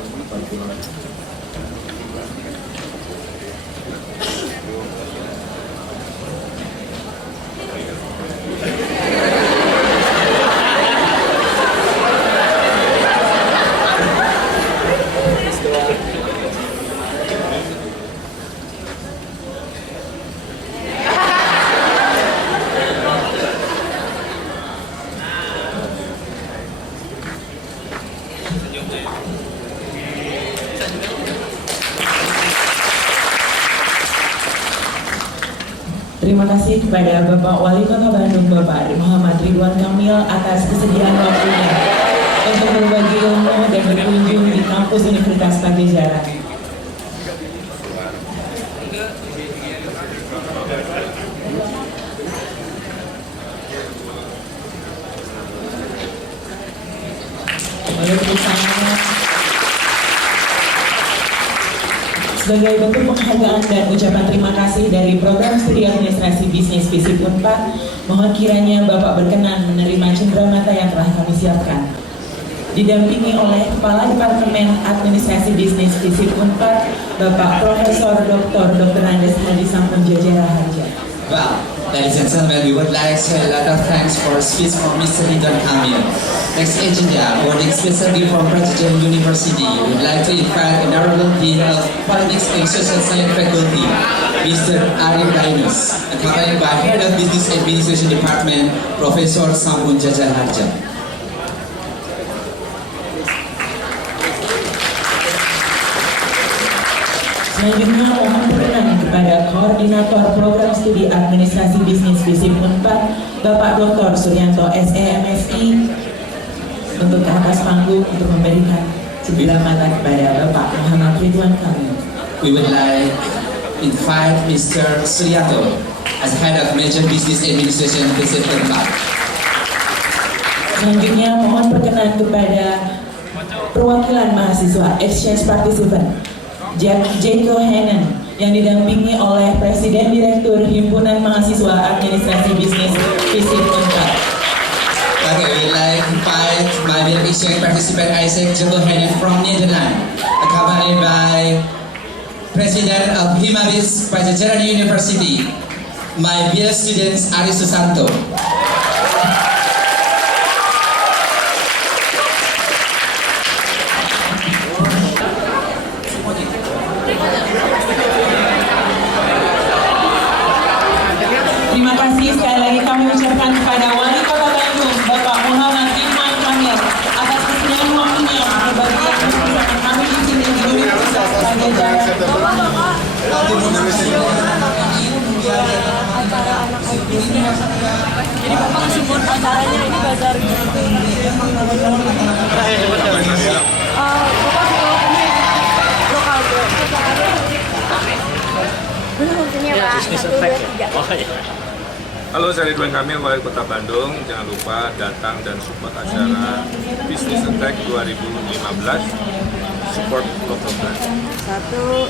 Terima kasih kepada Bapak Wali Kota Bandung, Bapak Muhammad Ridwan Kamil atas kesediaan waktunya untuk berbagi ilmu dan berkunjung di kampus Universitas Pajajaran. Sebagai bentuk penghargaan dan ucapan terima kasih dari Program Studi Administrasi Bisnis FISIP Unpad, mohon kiranya Bapak berkenan menerima cenderamata yang telah kami siapkan. Didampingi oleh Kepala Departemen Administrasi Bisnis FISIP Unpad, Bapak Profesor Dr. Andes Hadi Sampunjaja Raharja. Well, ladies and gentlemen, we would like to say a lot of thanks for speech from Mr. Ridwan Kamil. Next agenda, awarding specially from Prestigious University, we would like to invite Honorable Dean of Politics and Social Science Faculty, Mr. Ari Dainus, accompanied by Head of Business Administration Department, Professor Sampunjaja Raharja. Selanjutnya mohon berkenan kepada Koordinator Program Studi Administrasi Bisnis FISIP Unpad, Bapak Dr. Suryanto SE.MSI, untuk ke atas panggung untuk memberikan cenderamata kepada Bapak Muhammad Ridwan Kamil. We would like invite Mr. Suryanto as Head of Major Business Administration FISIP Unpad. Selanjutnya mohon berkenan kepada perwakilan mahasiswa Exchange Participant Jaco Hennen yang didampingi oleh Presiden Direktur Himpunan Mahasiswa Administrasi Bisnis FISIP Unpad. Okay, we'd like to invite my dear exchange participant Isaac Jaco Hennen from Netherlands, accompanied by President of Himabis Pajajaran University, my dear students Ari Susanto. Terima kasih sekali lagi kami ucapkan kepada Wali Kota Bandung, Bapak Muhammad Ridwan Kamil atas kesediaan waktunya berbagi bersama kami di sini di Universitas Pajajaran. Jadi Bapak support acaranya ini bazar gitu. Lokal belum punya Pak. 1, 2, 3. Halo, saya Ridwan Kamil, Wali Kota Bandung. Jangan lupa datang dan support acara Business Attack 2015. Support local brand. 1, 2,